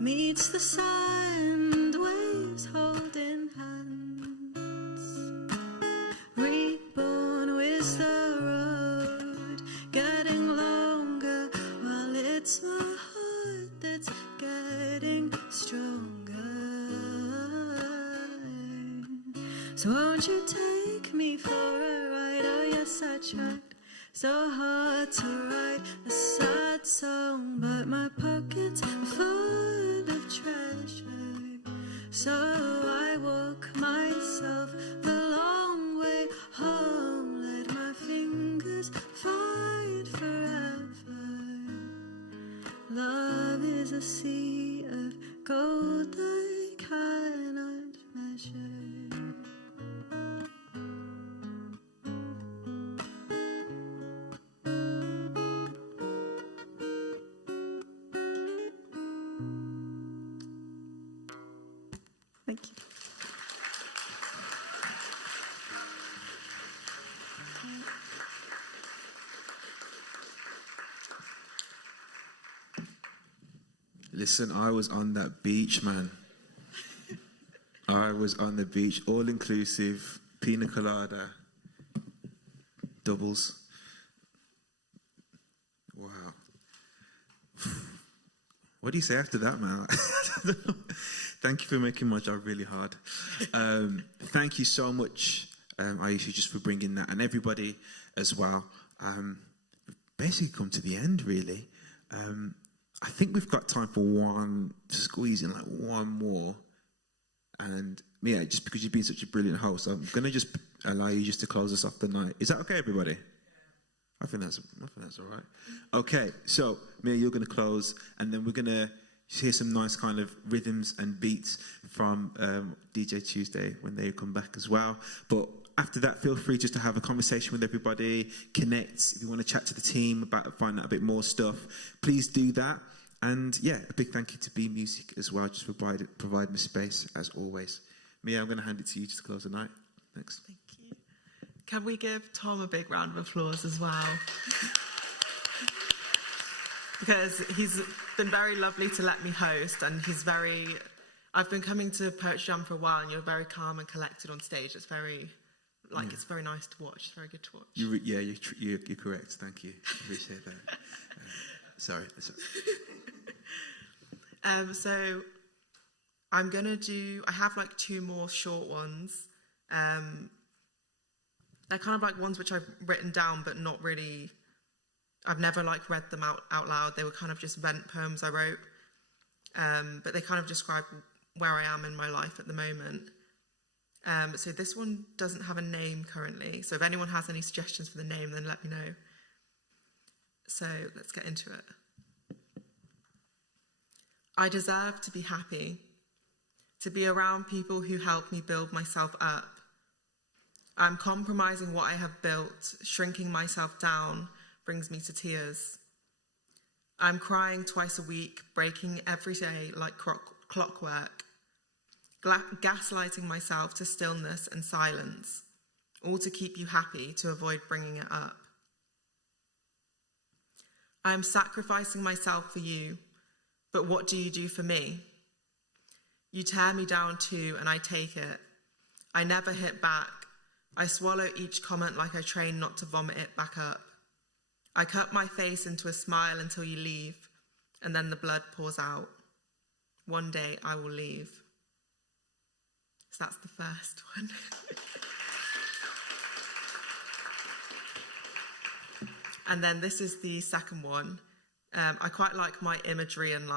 meets the sand, waves holding hands. Reborn with the road getting longer, while it's my heart that's getting stronger. So won't you take me for a ride? Oh yes, I tried so hard to write a sad song, but my pockets are full of treasure. So I walk myself the long way home, let my fingers find forever. Love is a sea of gold I cannot measure. Thank you. Listen, I was on that beach, man. I was on the beach, all inclusive, pina colada, doubles. Wow. What do you say after that, man? Thank you for making my job really hard. Thank you so much, Aisha, just for bringing that, and everybody as well. Basically come to the end, really. I think we've got time for squeeze in like one more. And yeah, just because you've been such a brilliant host, I'm going to just allow you just to close us off the night. Is that okay, everybody? I think that's all right. Okay, so Mia, you're going to close, and then we're going to hear some nice kind of rhythms and beats from DJ Tuesday when they come back as well. But after that, feel free just to have a conversation with everybody, connect. If you want to chat to the team about find out a bit more stuff, please do that. And yeah, a big thank you to B Music as well, just for providing the space as always. Mia, I'm going to hand it to you just to close the night. Thanks. Thank you. Can we give Tom a big round of applause as well? because he's been very lovely to let me host, and I've been coming to Poetry Jam for a while, and you're very calm and collected on stage. It's very, it's very nice to watch. It's very good to watch. You're correct. Thank you. I appreciate that. Sorry. So I'm gonna I have like 2 more short ones. They're kind of like ones which I've written down, but not really. I've never like read them out loud. They were kind of just vent poems I wrote, but they kind of describe where I am in my life at the moment. So this one doesn't have a name currently. So if anyone has any suggestions for the name, then let me know. So let's get into it. I deserve to be happy, to be around people who help me build myself up. I'm compromising what I have built, shrinking myself down brings me to tears. I'm crying twice a week, breaking every day like clockwork, gaslighting myself to stillness and silence, all to keep you happy, to avoid bringing it up. I am sacrificing myself for you, but what do you do for me? You tear me down too, and I take it. I never hit back. I swallow each comment like I train not to vomit it back up. I cut my face into a smile until you leave, and then the blood pours out. One day I will leave. So that's the first one. And then this is the second one. I quite like my imagery and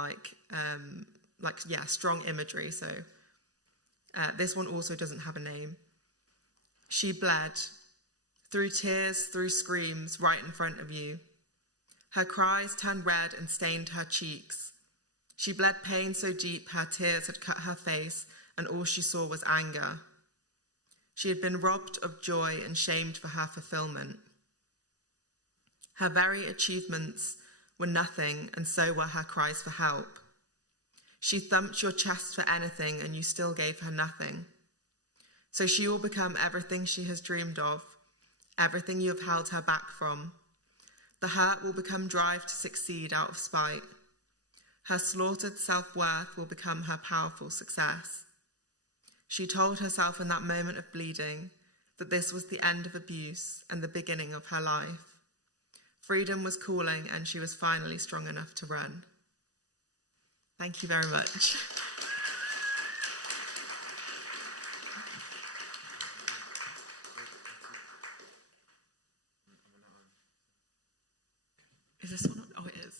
strong imagery. So this one also doesn't have a name. She bled, through tears, through screams, right in front of you. Her cries turned red and stained her cheeks. She bled pain so deep her tears had cut her face, and all she saw was anger. She had been robbed of joy and shamed for her fulfillment. Her very achievements were nothing, and so were her cries for help. She thumped your chest for anything, and you still gave her nothing. So she will become everything she has dreamed of, everything you have held her back from. The hurt will become drive to succeed out of spite. Her slaughtered self-worth will become her powerful success. She told herself in that moment of bleeding that this was the end of abuse and the beginning of her life. Freedom was calling, and she was finally strong enough to run. Thank you very much. Is this one on? Oh, it is.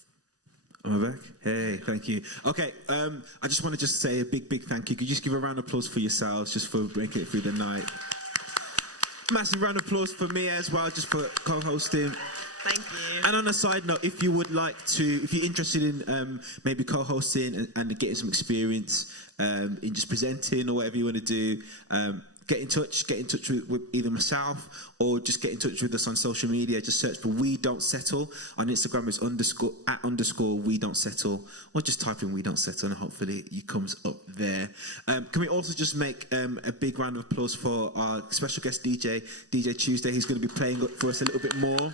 Am I back? Hey, thank you. Okay, I just want to say a big thank you. Could you just give a round of applause for yourselves, just for breaking it through the night? Massive round of applause for me as well, just for co-hosting. Thank you. And on a side note, if you're interested in maybe co-hosting and getting some experience in just presenting or whatever you want to do, get in touch with either myself or just get in touch with us on social media. Just search for We Don't Settle. On Instagram it's _ We Don't Settle, or just type in We Don't Settle and hopefully it comes up there. Can we also just make a big round of applause for our special guest DJ Tuesday. He's going to be playing up for us a little bit more.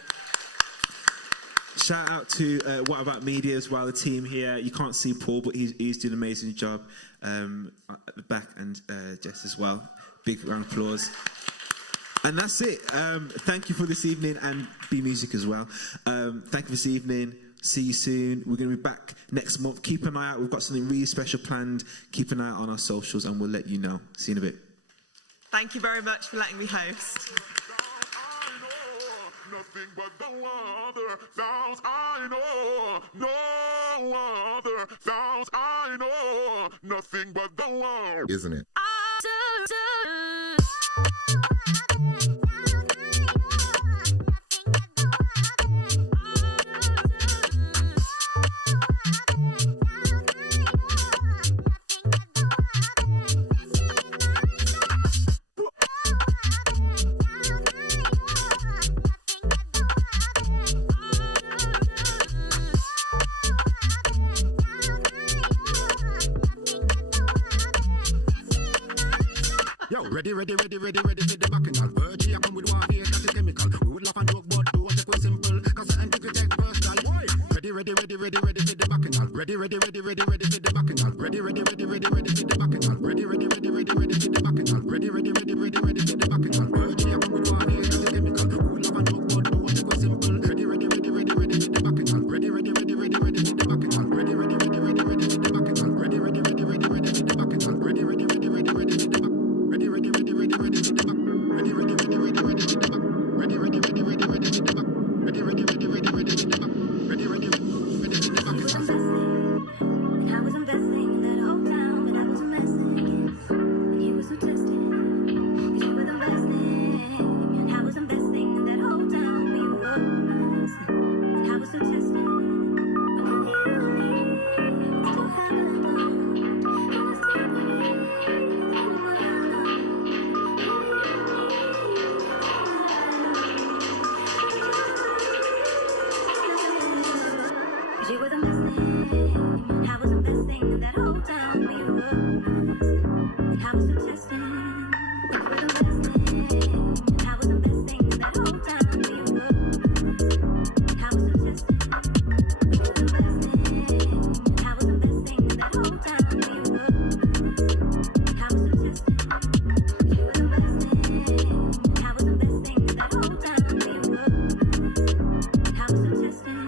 Shout out to What About Media as well, the team here. You can't see Paul, but he's doing an amazing job at the back, and Jess as well. Big round of applause. And that's it. Thank you for this evening, and B Music as well. Thank you for this evening. See you soon. We're going to be back next month. Keep an eye out. We've got something really special planned. Keep an eye out on our socials, and we'll let you know. See you in a bit. Thank you very much for letting me host. Nothing but the other sounds I know. No other sounds I know. Nothing but the world. Isn't it? Ready for the bacchanal. Virgie, I come with one here, that's a chemical. We would laugh and joke, but do what take way simple. Cause I think we take personal. Ready ready for the bacchanal. Ready for the bacchanal. Ready for the bacchanal. Ready for the bacchanal. Ready for the bacchanal. Virgin, you come with one here, the chemical. Who love and talk about do what they go simple. Ready for the bacchanal. Ready for the bacchanal. Ready for the bacchanal. Ready for the bacchanal. Ready for the bacchanal. Ready for the bacchanal. Ready for the I was investing in that whole town, but I was messing. And you was so testing. 'Cause you was investing. And I was investing in that whole town, but you were messing. And I was so testing. But you knew me. Still haven't done. And I still believe. You was investing, I was investing in that whole town, but you were messing, and I was so testing. You was investing, I was investing in that whole town, but you were messing, and I was so testing. You was investing, I was investing in that whole town, but you were messing, and I was so testing. You was investing, I was investing in that whole town, but you were messing, and I was so testing.